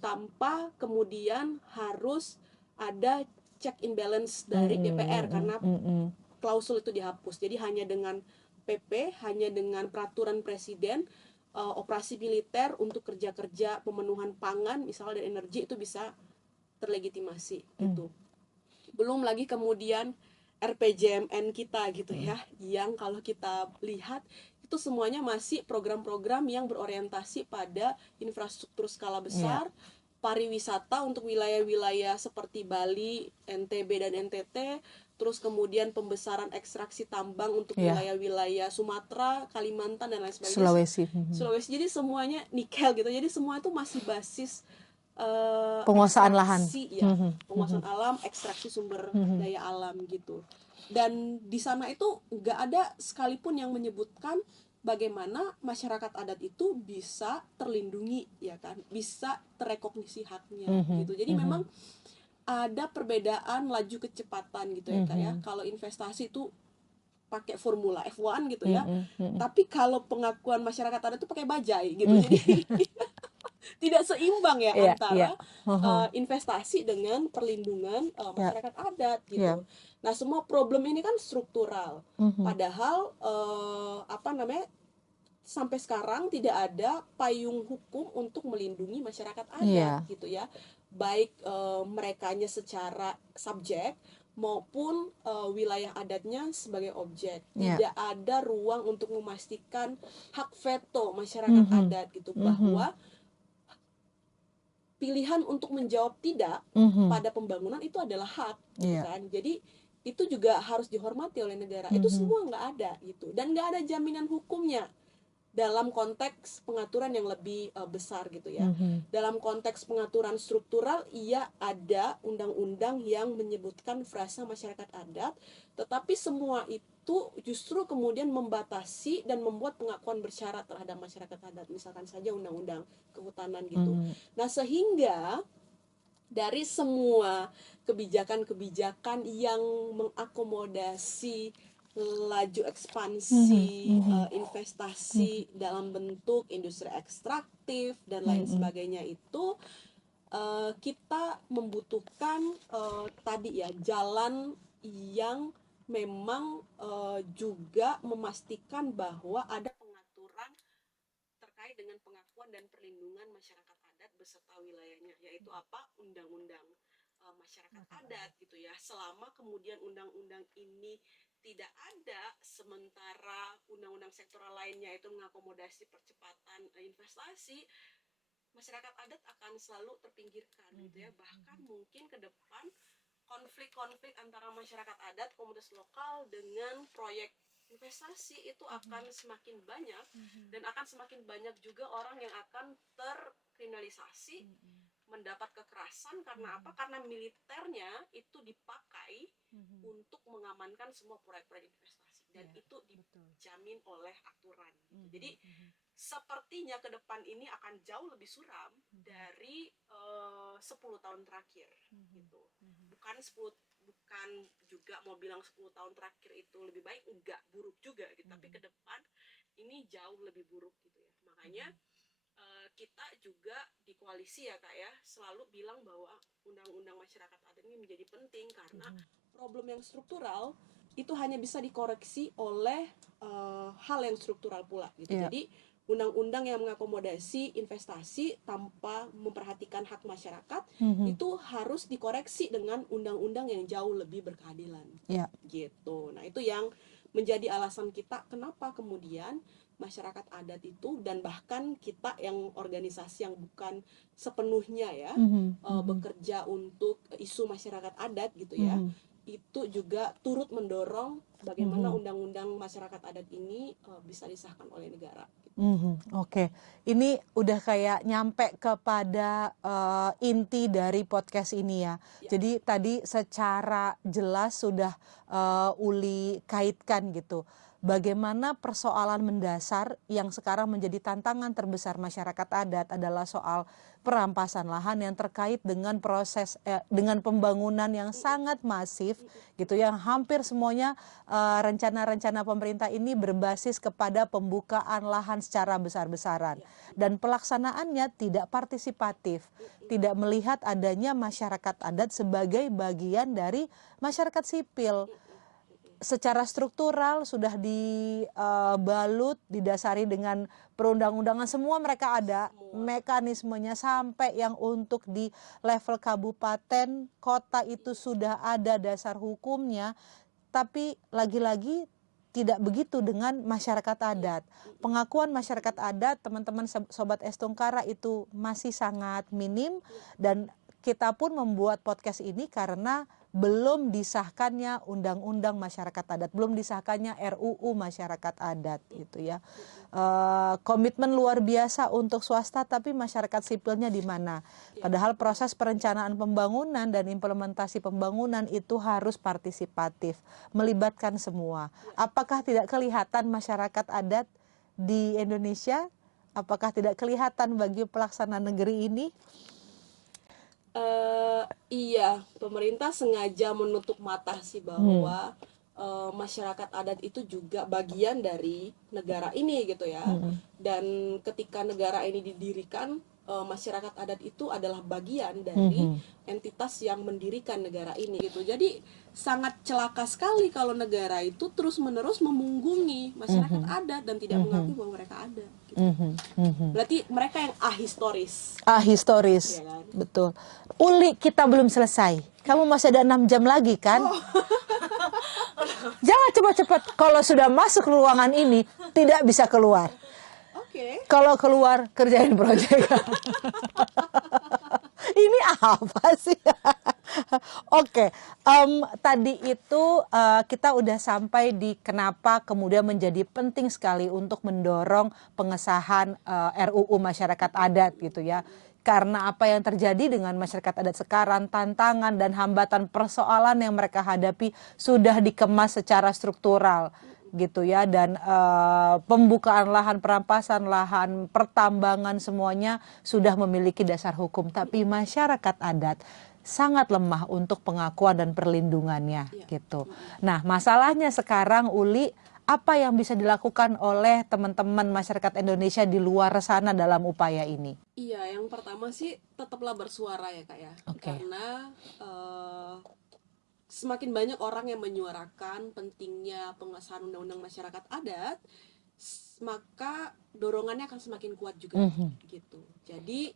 tanpa kemudian harus ada check and balance dari DPR karena klausul itu dihapus. Jadi hanya dengan PP, hanya dengan peraturan presiden operasi militer untuk kerja-kerja pemenuhan pangan misalnya dan energi itu bisa terlegitimasi gitu. Belum lagi kemudian RPJMN kita gitu ya, yang kalau kita lihat itu semuanya masih program-program yang berorientasi pada infrastruktur skala besar, pariwisata untuk wilayah-wilayah seperti Bali, NTB dan NTT, terus kemudian pembesaran ekstraksi tambang untuk wilayah-wilayah Sumatera, Kalimantan dan lain sebagainya. Sulawesi. Jadi semuanya nikel gitu. Jadi semua itu masih basis penguasaan lahan, penguasaan alam, ekstraksi sumber daya alam gitu. Dan di sana itu nggak ada sekalipun yang menyebutkan bagaimana masyarakat adat itu bisa terlindungi, ya kan, bisa terekognisi haknya gitu. Jadi memang ada perbedaan laju kecepatan gitu ya Kak ya. Kalau investasi itu pakai formula F1 gitu ya. Tapi kalau pengakuan masyarakat adat itu pakai bajai gitu. Jadi tidak seimbang ya antara investasi dengan perlindungan masyarakat adat gitu. Nah, semua problem ini kan struktural. Padahal sampai sekarang tidak ada payung hukum untuk melindungi masyarakat adat gitu ya. Baik merekanya secara subjek maupun wilayah adatnya sebagai objek. Tidak ada ruang untuk memastikan hak veto masyarakat adat gitu, bahwa pilihan untuk menjawab tidak pada pembangunan itu adalah hak gitu kan. Jadi itu juga harus dihormati oleh negara. Itu semua nggak ada gitu, dan nggak ada jaminan hukumnya dalam konteks pengaturan yang lebih besar gitu ya. Dalam konteks pengaturan struktural, iya ada undang-undang yang menyebutkan frasa masyarakat adat, tetapi semua itu justru kemudian membatasi dan membuat pengakuan bersyarat terhadap masyarakat adat, misalkan saja undang-undang kehutanan gitu. Nah, sehingga dari semua kebijakan-kebijakan yang mengakomodasi laju ekspansi investasi dalam bentuk industri ekstraktif dan lain sebagainya itu, kita membutuhkan tadi ya, jalan yang memang juga memastikan bahwa ada pengaturan terkait dengan pengakuan dan perlindungan masyarakat adat beserta wilayahnya, yaitu apa? Undang-undang masyarakat adat gitu ya. Selama kemudian undang-undang ini tidak ada, sementara undang-undang sektoral lainnya itu mengakomodasi percepatan investasi, masyarakat adat akan selalu terpinggirkan gitu ya. Bahkan mungkin ke depan konflik-konflik antara masyarakat adat, komunitas lokal dengan proyek investasi itu akan semakin banyak, dan akan semakin banyak juga orang yang akan terkriminalisasi, mendapat kekerasan. Karena apa? Karena militernya itu dipakai untuk mengamankan semua proyek-proyek investasi, dan itu dijamin oleh aturan. Jadi sepertinya ke depan ini akan jauh lebih suram dari 10 tahun terakhir gitu. Bukan juga mau bilang 10 tahun terakhir itu lebih baik, enggak, buruk juga gitu. Tapi ke depan ini jauh lebih buruk gitu ya. Makanya kita juga di koalisi ya Kak ya, selalu bilang bahwa undang-undang masyarakat adat ini menjadi penting, karena problem yang struktural itu hanya bisa dikoreksi oleh hal yang struktural pula gitu. Jadi undang-undang yang mengakomodasi investasi tanpa memperhatikan hak masyarakat itu harus dikoreksi dengan undang-undang yang jauh lebih berkeadilan gitu. Nah, itu yang menjadi alasan kita kenapa kemudian masyarakat adat itu, dan bahkan kita yang organisasi yang bukan sepenuhnya ya bekerja untuk isu masyarakat adat gitu ya, itu juga turut mendorong bagaimana undang-undang masyarakat adat ini bisa disahkan oleh negara. Oke, ini udah kayak nyampe kepada inti dari podcast ini ya. Jadi tadi secara jelas sudah Uli kaitkan gitu. Bagaimana persoalan mendasar yang sekarang menjadi tantangan terbesar masyarakat adat adalah soal perampasan lahan yang terkait dengan proses dengan pembangunan yang sangat masif gitu, yang hampir semuanya rencana-rencana pemerintah ini berbasis kepada pembukaan lahan secara besar-besaran, dan pelaksanaannya tidak partisipatif, tidak melihat adanya masyarakat adat sebagai bagian dari masyarakat sipil. secara struktural sudah dibalut, didasari dengan perundang-undangan, semua mereka ada mekanismenya, sampai yang untuk di level kabupaten, kota itu sudah ada dasar hukumnya. Tapi lagi-lagi tidak begitu dengan masyarakat adat. Pengakuan masyarakat adat, teman-teman Sobat Estungkara, itu masih sangat minim, dan kita pun membuat podcast ini karena belum disahkannya Undang-Undang Masyarakat Adat, belum disahkannya RUU Masyarakat Adat gitu ya. Komitmen luar biasa untuk swasta, tapi masyarakat sipilnya di mana? Padahal proses perencanaan pembangunan dan implementasi pembangunan itu harus partisipatif, melibatkan semua. Apakah tidak kelihatan masyarakat adat di Indonesia? Apakah tidak kelihatan bagi pelaksana negeri ini? Iya, pemerintah sengaja menutup mata sih bahwa masyarakat adat itu juga bagian dari negara ini gitu ya. Dan ketika negara ini didirikan, masyarakat adat itu adalah bagian dari entitas yang mendirikan negara ini gitu. Jadi sangat celaka sekali kalau negara itu terus-menerus memunggungi masyarakat adat dan tidak mengakui bahwa mereka ada gitu. Berarti mereka yang ahistoris. Ahistoris, ya kan? Betul. Uli, kita belum selesai. Kamu masih ada 6 jam lagi kan? Jangan cepat-cepat. Kalau sudah masuk ruangan ini, tidak bisa keluar. Kalau keluar, kerjain proyek. Ini apa sih? Oke, tadi itu kita udah sampai di kenapa kemudian menjadi penting sekali untuk mendorong pengesahan RUU Masyarakat Adat gitu ya. Karena apa yang terjadi dengan masyarakat adat sekarang, tantangan dan hambatan persoalan yang mereka hadapi sudah dikemas secara struktural gitu ya, dan pembukaan lahan, perampasan lahan, pertambangan, semuanya sudah memiliki dasar hukum, tapi masyarakat adat sangat lemah untuk pengakuan dan perlindungannya gitu. Nah, masalahnya sekarang, Uli, apa yang bisa dilakukan oleh teman-teman masyarakat Indonesia di luar sana dalam upaya ini? Iya, yang pertama sih tetaplah bersuara ya Kak ya. Karena semakin banyak orang yang menyuarakan pentingnya pengesahan undang-undang masyarakat adat, maka dorongannya akan semakin kuat juga gitu. Jadi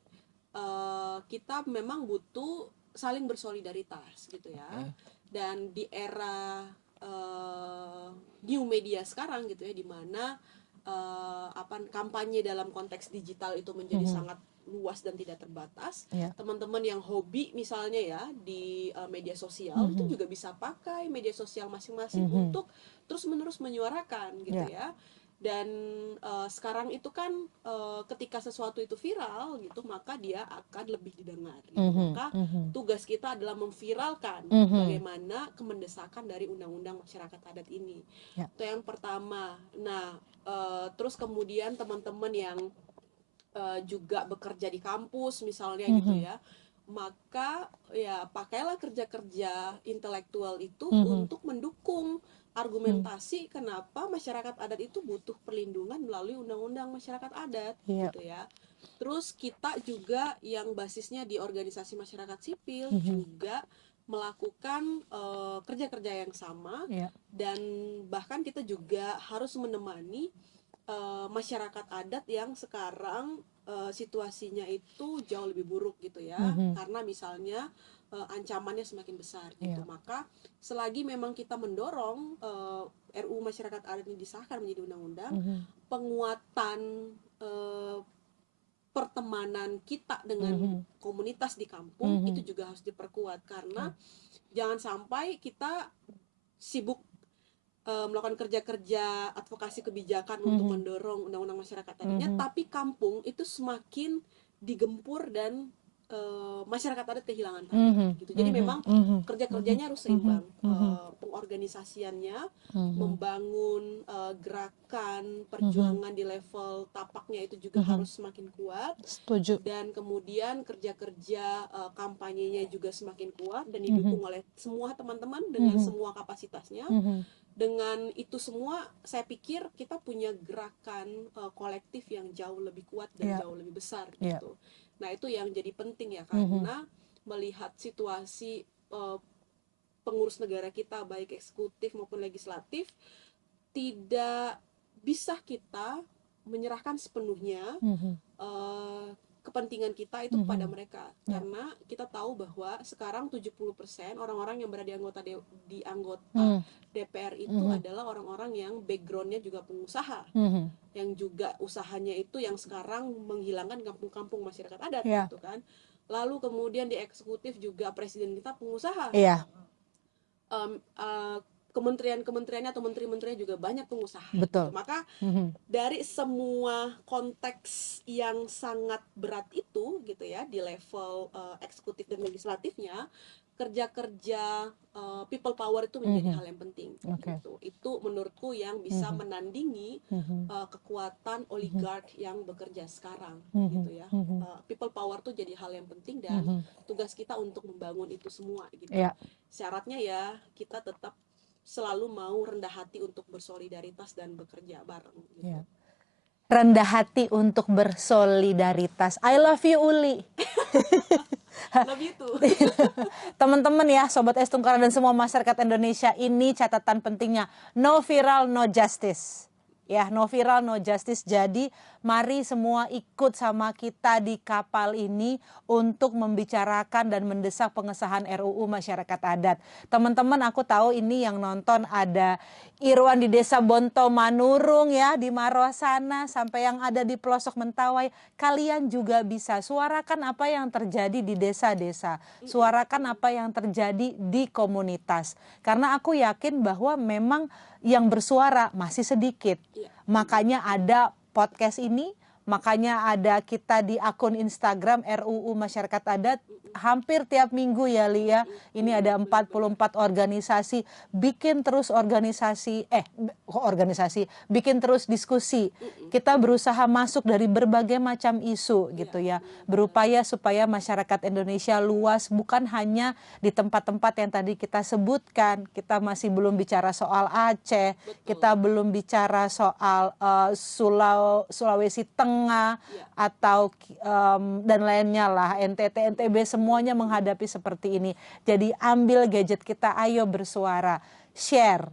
kita memang butuh saling bersolidaritas gitu ya. Dan di era new media sekarang gitu ya, di mana kampanye dalam konteks digital itu menjadi sangat luas dan tidak terbatas. Teman-teman yang hobi misalnya ya di media sosial itu juga bisa pakai media sosial masing-masing untuk terus-menerus menyuarakan gitu ya. Dan sekarang itu kan ketika sesuatu itu viral gitu, maka dia akan lebih didengar gitu. Maka tugas kita adalah memviralkan bagaimana kemendesakan dari undang-undang masyarakat adat ini. Itu yang pertama. Nah, terus kemudian teman-teman yang juga bekerja di kampus misalnya gitu ya, maka ya pakailah kerja-kerja intelektual itu untuk mendukung argumentasi kenapa masyarakat adat itu butuh perlindungan melalui undang-undang masyarakat adat gitu ya. Terus kita juga yang basisnya di organisasi masyarakat sipil juga melakukan kerja-kerja yang sama, dan bahkan kita juga harus menemani masyarakat adat yang sekarang situasinya itu jauh lebih buruk gitu ya, karena misalnya ancamannya semakin besar gitu. Maka selagi memang kita mendorong RUU Masyarakat Adat ini disahkan menjadi undang-undang, penguatan pertemanan kita dengan komunitas di kampung itu juga harus diperkuat, karena jangan sampai kita sibuk melakukan kerja-kerja advokasi kebijakan untuk mendorong undang-undang masyarakat adatnya, tapi kampung itu semakin digempur dan masyarakat adat kehilangan target gitu. Jadi memang kerja-kerjanya harus seimbang, pengorganisasiannya, membangun gerakan perjuangan di level tapaknya itu juga harus semakin kuat. Setuju. Dan kemudian kerja-kerja kampanyenya juga semakin kuat dan didukung oleh semua teman-teman dengan semua kapasitasnya. Dengan itu semua, saya pikir kita punya gerakan kolektif yang jauh lebih kuat dan jauh lebih besar gitu. Nah, itu yang jadi penting ya, karena melihat situasi pengurus negara kita, baik eksekutif maupun legislatif, tidak bisa kita menyerahkan sepenuhnya kepentingan kita itu kepada mereka, karena kita tahu bahwa sekarang 70% orang-orang yang berada di anggota DPR itu adalah orang-orang yang backgroundnya juga pengusaha, yang juga usahanya itu yang sekarang menghilangkan kampung-kampung masyarakat adat, gitu kan. Lalu kemudian di eksekutif juga presiden kita pengusaha, kementerian-kementeriannya atau menteri-menterinya juga banyak pengusaha. Betul. Maka dari semua konteks yang sangat berat itu, gitu ya, di level eksekutif dan legislatifnya, kerja-kerja people power itu menjadi hal yang penting. Gitu. Itu menurutku yang bisa menandingi kekuatan oligark yang bekerja sekarang, gitu ya. People power itu jadi hal yang penting dan tugas kita untuk membangun itu semua, gitu. Syaratnya ya kita tetap selalu mau rendah hati untuk bersolidaritas dan bekerja bareng, gitu. Rendah hati untuk bersolidaritas. I love you, Uli. Love you too. Teman-teman ya, Sobat Es Tungkara dan semua masyarakat Indonesia, ini catatan pentingnya. No viral, no justice. Ya, no viral, no justice. Jadi mari semua ikut sama kita di kapal ini untuk membicarakan dan mendesak pengesahan RUU Masyarakat Adat. Teman-teman, aku tahu ini yang nonton ada Irwan di Desa Bonto Manurung ya, di Maros sana, sampai yang ada di pelosok Mentawai. Kalian juga bisa suarakan apa yang terjadi di desa-desa. Suarakan apa yang terjadi di komunitas. Karena aku yakin bahwa memang yang bersuara masih sedikit. Makanya ada podcast ini, makanya ada kita di akun Instagram RUU Masyarakat Adat hampir tiap minggu ya, Lia. Ini ada 44 organisasi, bikin terus bikin terus diskusi. Kita berusaha masuk dari berbagai macam isu gitu ya. Berupaya supaya masyarakat Indonesia luas, bukan hanya di tempat-tempat yang tadi kita sebutkan. Kita masih belum bicara soal Aceh, kita belum bicara soal Sulawesi Tengah atau dan lainnya lah, NTT, NTB, semuanya menghadapi seperti ini. Jadi ambil gadget kita, ayo bersuara, share,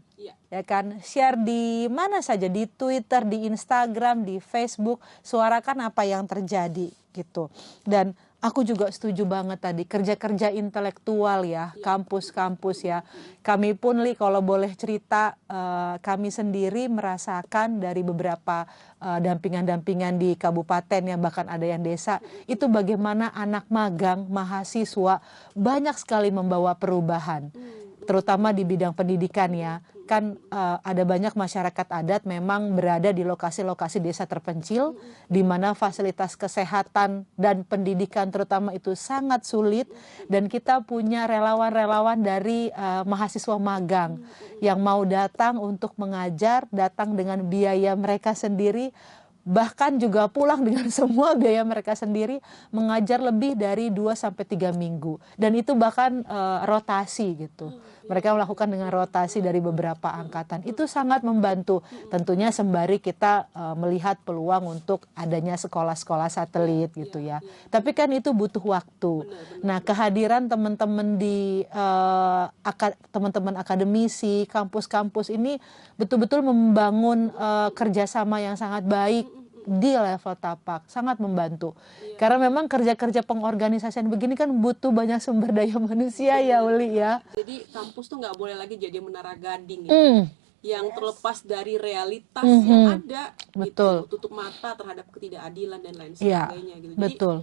ya kan, share di mana saja, di Twitter, di Instagram, di Facebook, suarakan apa yang terjadi gitu. Dan aku juga setuju banget tadi kerja-kerja intelektual ya, kampus-kampus ya. Kami pun, Li, kalau boleh cerita, kami sendiri merasakan dari beberapa dampingan-dampingan di kabupaten yang bahkan ada yang desa, itu bagaimana anak magang, mahasiswa banyak sekali membawa perubahan. Terutama di bidang pendidikan ya. Kan ada banyak masyarakat adat memang berada di lokasi-lokasi desa terpencil, di mana fasilitas kesehatan dan pendidikan terutama itu sangat sulit, dan kita punya relawan-relawan dari mahasiswa magang yang mau datang untuk mengajar, datang dengan biaya mereka sendiri, bahkan juga pulang dengan semua biaya mereka sendiri, mengajar lebih dari 2-3 minggu, dan itu bahkan rotasi gitu. Mereka melakukan dengan rotasi dari beberapa angkatan. Itu sangat membantu. Tentunya sembari kita melihat peluang untuk adanya sekolah-sekolah satelit gitu ya. Tapi kan itu butuh waktu. Nah, kehadiran teman-teman di teman-teman akademisi, kampus-kampus ini betul-betul membangun kerjasama yang sangat baik di level tapak, sangat membantu. Karena memang kerja-kerja pengorganisasian begini kan butuh banyak sumber daya manusia ya, Uli ya. Jadi kampus tuh nggak boleh lagi jadi menara gading ya, yang terlepas dari realitas yang ada. Betul. Gitu, tutup mata terhadap ketidakadilan dan lain sebagainya. Gitu. Jadi, betul.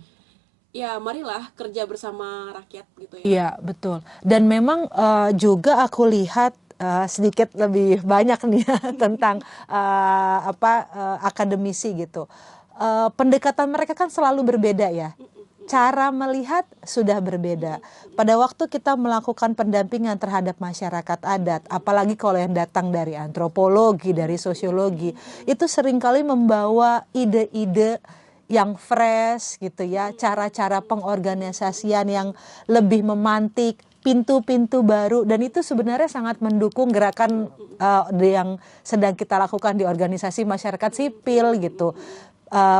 Ya marilah kerja bersama rakyat gitu ya. Iya, betul. Dan memang juga aku lihat sedikit lebih banyak nih tentang akademisi gitu. Pendekatan mereka kan selalu berbeda ya. Cara melihat sudah berbeda. Pada waktu kita melakukan pendampingan terhadap masyarakat adat, apalagi kalau yang datang dari antropologi, dari sosiologi, itu seringkali membawa ide-ide yang fresh gitu ya, cara-cara pengorganisasian yang lebih memantik, pintu-pintu baru, dan itu sebenarnya sangat mendukung gerakan yang sedang kita lakukan di organisasi masyarakat sipil gitu.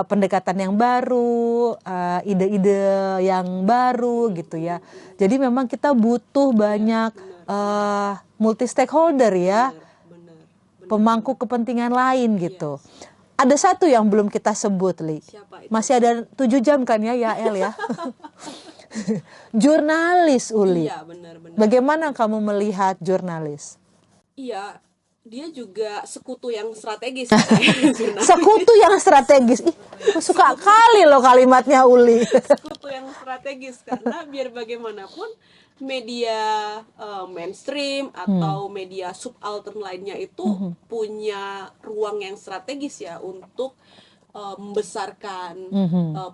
pendekatan yang baru, ide-ide yang baru gitu ya. Jadi memang kita butuh banyak multi stakeholder ya, pemangku kepentingan lain gitu. Ada satu yang belum kita sebut, Li. Masih ada 7 jam kan ya, El ya. Jurnalis, Uli. Iya, benar. Bagaimana kamu melihat jurnalis? Iya, dia juga sekutu yang strategis. Sekutu yang strategis. Ih, aku suka kali loh kalimatnya, Uli. Sekutu yang strategis, karena biar bagaimanapun media mainstream atau media subaltern lainnya itu punya ruang yang strategis ya untuk membesarkan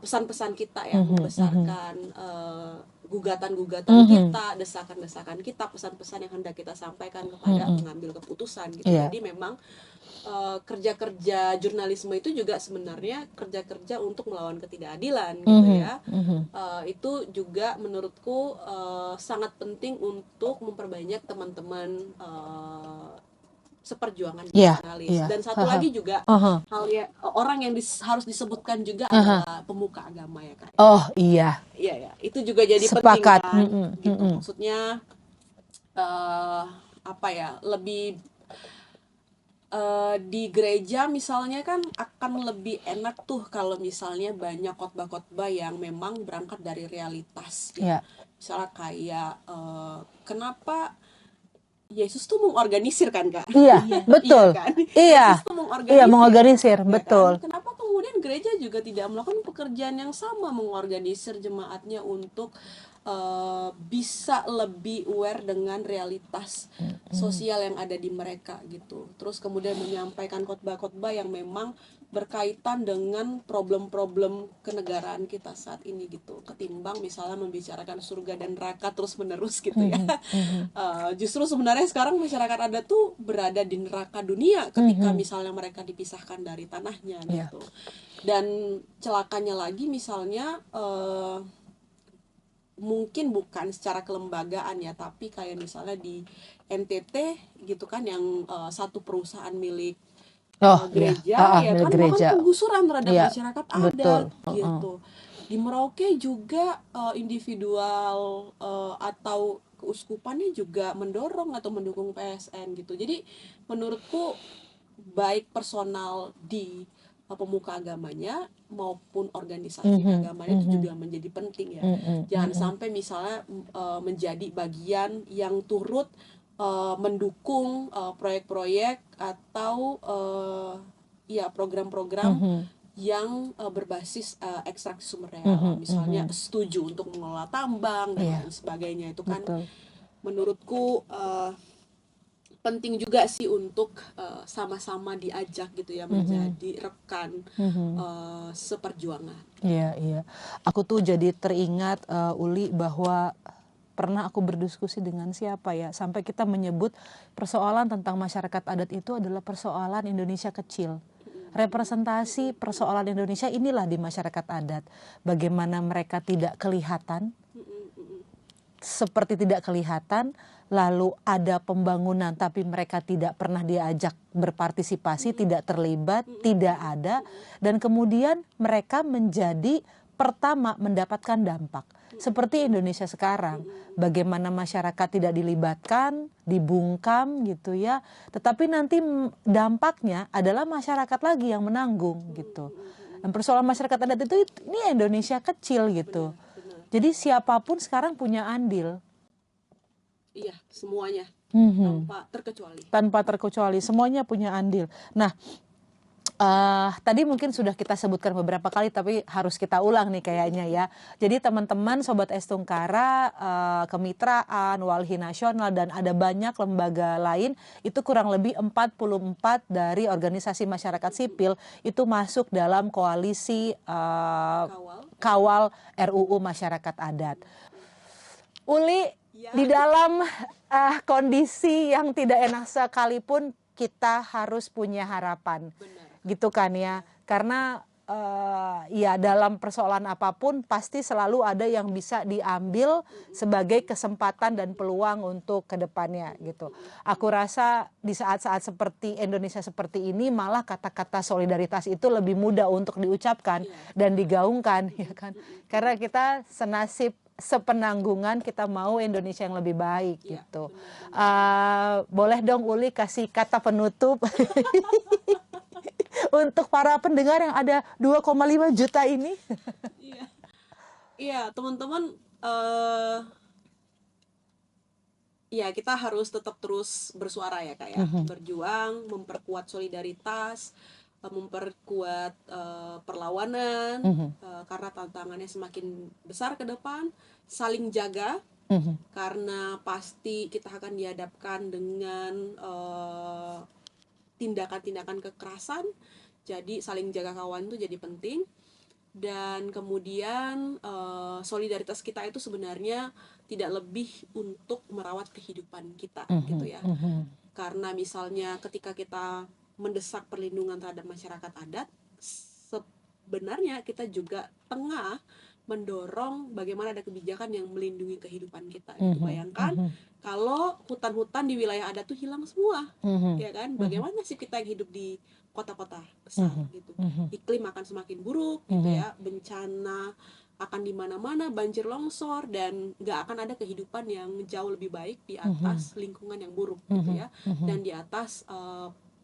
pesan-pesan kita ya, membesarkan gugatan-gugatan kita, desakan-desakan kita, pesan-pesan yang hendak kita sampaikan kepada pengambil keputusan gitu. Jadi memang kerja-kerja jurnalisme itu juga sebenarnya kerja-kerja untuk melawan ketidakadilan gitu ya. Itu juga menurutku sangat penting untuk memperbanyak teman-teman seperjuangan jurnalis. Dan satu lagi juga hal ya, orang yang harus disebutkan juga adalah pemuka agama ya Kak. Oh iya. Iya ya, itu juga jadi Sepakat. penting kan. Gitu. Maksudnya apa ya, lebih di gereja misalnya kan akan lebih enak tuh kalau misalnya banyak khotbah-khotbah yang memang berangkat dari realitas ya. Misalnya kayak kenapa Yesus tuh mengorganisir kan Kak? Iya, betul. Iya kan? Iya. Yesus tuh mengorganisir. Iya, mengorganisir, Ya betul. Kan? Kenapa kemudian gereja juga tidak melakukan pekerjaan yang sama, mengorganisir jemaatnya untuk bisa lebih aware dengan realitas sosial yang ada di mereka gitu. Terus kemudian menyampaikan khotbah-khotbah yang memang berkaitan dengan problem-problem kenegaraan kita saat ini gitu, ketimbang misalnya membicarakan surga dan neraka terus menerus gitu ya. Justru sebenarnya sekarang masyarakat adat tuh berada di neraka dunia ketika misalnya mereka dipisahkan dari tanahnya gitu. Dan celakanya lagi misalnya mungkin bukan secara kelembagaan ya, tapi kayak misalnya di NTT gitu kan, yang satu perusahaan milik gereja ya kan, melakukan penggusuran terhadap masyarakat adat gitu. Di Merauke juga individual atau keuskupannya juga mendorong atau mendukung PSN gitu. Jadi menurutku baik personal di pemuka agamanya maupun organisasi agamanya itu juga menjadi penting ya. Jangan sampai misalnya menjadi bagian yang turut mendukung proyek-proyek atau ya program-program yang berbasis ekstraksi sumber daya alam, misalnya setuju untuk mengelola tambang dan lain sebagainya. Itu kan menurutku penting juga sih untuk sama-sama diajak gitu ya, menjadi rekan seperjuangan. Iya. Aku tuh jadi teringat Uli, bahwa pernah aku berdiskusi dengan siapa ya, sampai kita menyebut persoalan tentang masyarakat adat itu adalah persoalan Indonesia kecil. Representasi persoalan Indonesia inilah di masyarakat adat. Bagaimana mereka tidak kelihatan, seperti tidak kelihatan, lalu ada pembangunan tapi mereka tidak pernah diajak berpartisipasi, tidak terlibat, tidak ada, dan kemudian mereka menjadi pertama mendapatkan dampak. Seperti Indonesia sekarang, bagaimana masyarakat tidak dilibatkan, dibungkam gitu ya, tetapi nanti dampaknya adalah masyarakat lagi yang menanggung gitu. Dan persoalan masyarakat adat itu ini Indonesia kecil gitu. Jadi siapapun sekarang punya andil. Iya, semuanya. Tanpa terkecuali. Semuanya punya andil. Nah, tadi mungkin sudah kita sebutkan beberapa kali, tapi harus kita ulang nih kayaknya ya. Jadi teman-teman Sobat Estungkara, Kemitraan, Walhi Nasional, dan ada banyak lembaga lain, itu kurang lebih 44 dari organisasi masyarakat sipil itu masuk dalam koalisi Kawal RUU Masyarakat Adat. Uli, di dalam kondisi yang tidak enak sekalipun, kita harus punya harapan. Benar. Gitu kan ya, karena ya dalam persoalan apapun pasti selalu ada yang bisa diambil sebagai kesempatan dan peluang untuk kedepannya gitu. Aku rasa di saat-saat seperti Indonesia seperti ini malah kata-kata solidaritas itu lebih mudah untuk diucapkan dan digaungkan, ya kan? Karena kita senasib sepenanggungan, kita mau Indonesia yang lebih baik gitu. Boleh dong Uli kasih kata penutup untuk para pendengar yang ada 2,5 juta ini. Iya, teman-teman, ya kita harus tetap terus bersuara ya Kak ya, berjuang, memperkuat solidaritas, memperkuat perlawanan, karena tantangannya semakin besar ke depan, saling jaga, karena pasti kita akan dihadapkan dengan tindakan-tindakan kekerasan, jadi saling jaga kawan itu jadi penting. Dan kemudian solidaritas kita itu sebenarnya tidak lebih untuk merawat kehidupan kita gitu ya, karena misalnya ketika kita mendesak perlindungan terhadap masyarakat adat, sebenarnya kita juga tengah mendorong bagaimana ada kebijakan yang melindungi kehidupan kita. Bayangkan kalau hutan-hutan di wilayah adat tuh hilang semua, ya kan? Bagaimana sih kita yang hidup di kota-kota besar gitu? Iklim akan semakin buruk, gitu ya. Bencana akan di mana-mana, banjir longsor, dan nggak akan ada kehidupan yang jauh lebih baik di atas lingkungan yang buruk, gitu ya. Dan di atas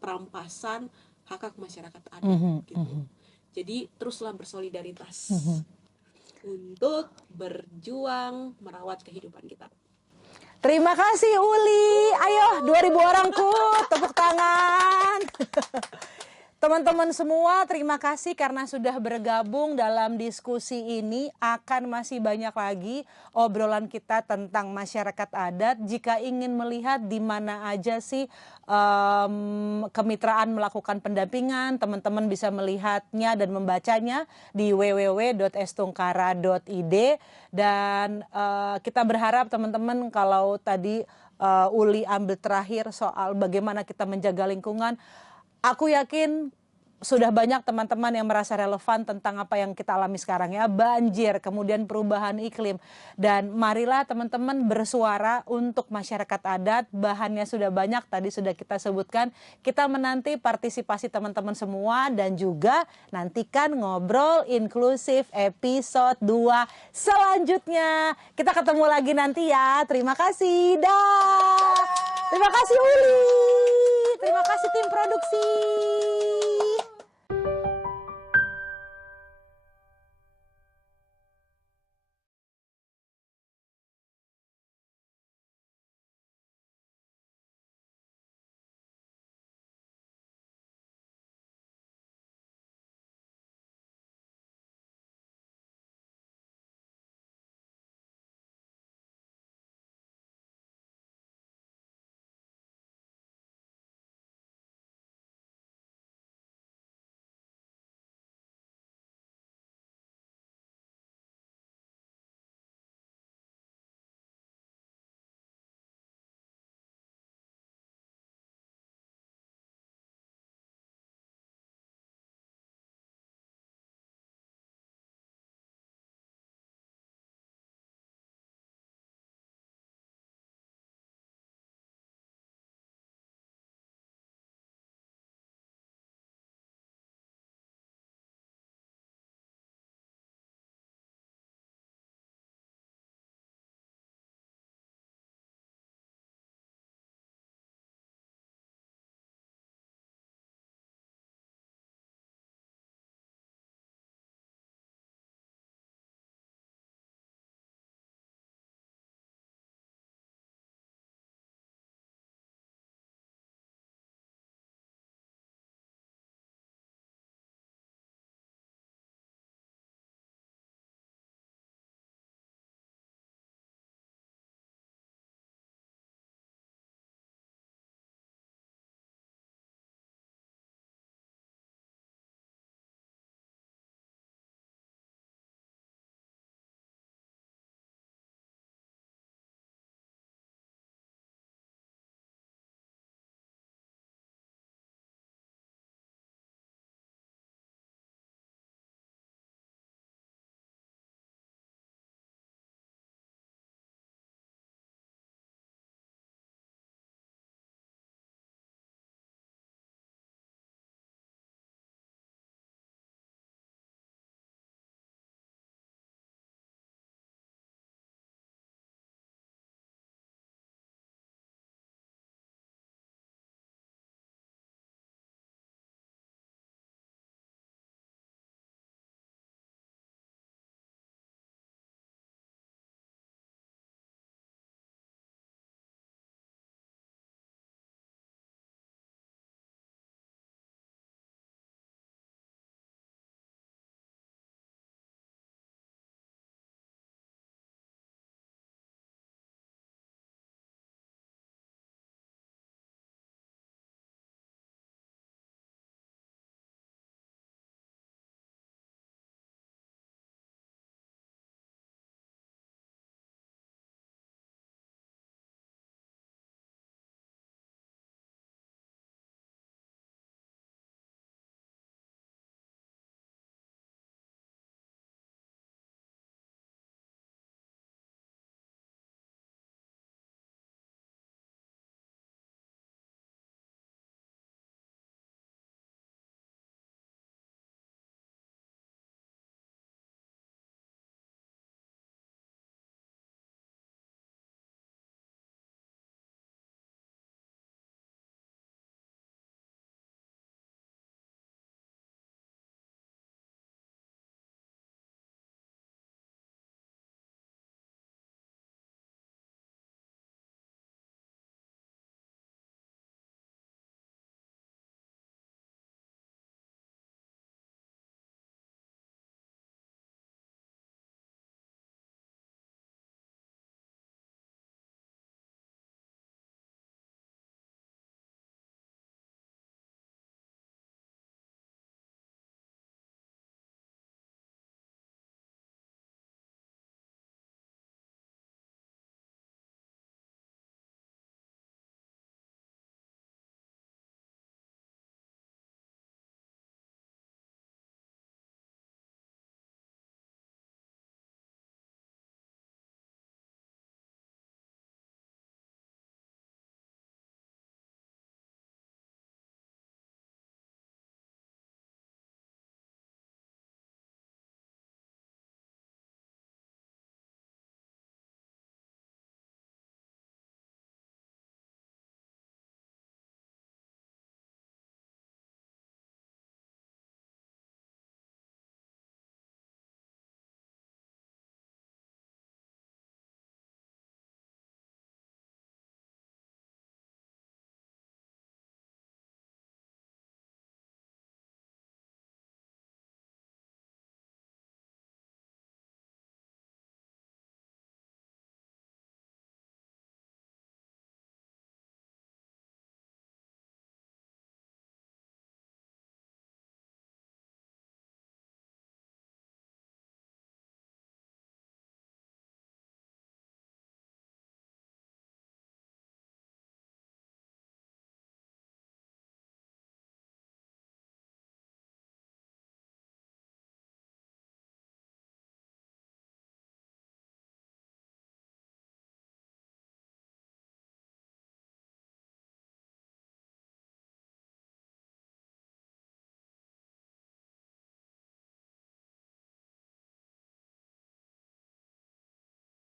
perampasan hak-hak masyarakat adat, gitu. Jadi teruslah bersolidaritas untuk berjuang merawat kehidupan kita. Terima kasih Uli. Ayo 2000 orangku tepuk tangan. Teman-teman semua, terima kasih karena sudah bergabung dalam diskusi ini. Akan masih banyak lagi obrolan kita tentang masyarakat adat. Jika ingin melihat di mana aja sih kemitraan melakukan pendampingan, teman-teman bisa melihatnya dan membacanya di www.estungkara.id. Dan kita berharap teman-teman, kalau tadi Uli ambil terakhir soal bagaimana kita menjaga lingkungan, aku yakin sudah banyak teman-teman yang merasa relevan tentang apa yang kita alami sekarang ya, banjir, kemudian perubahan iklim. Dan marilah teman-teman bersuara untuk masyarakat adat, bahannya sudah banyak, tadi sudah kita sebutkan. Kita menanti partisipasi teman-teman semua dan juga nantikan ngobrol inklusif episode 2 selanjutnya. Kita ketemu lagi nanti ya, terima kasih, dah. Terima kasih Uli.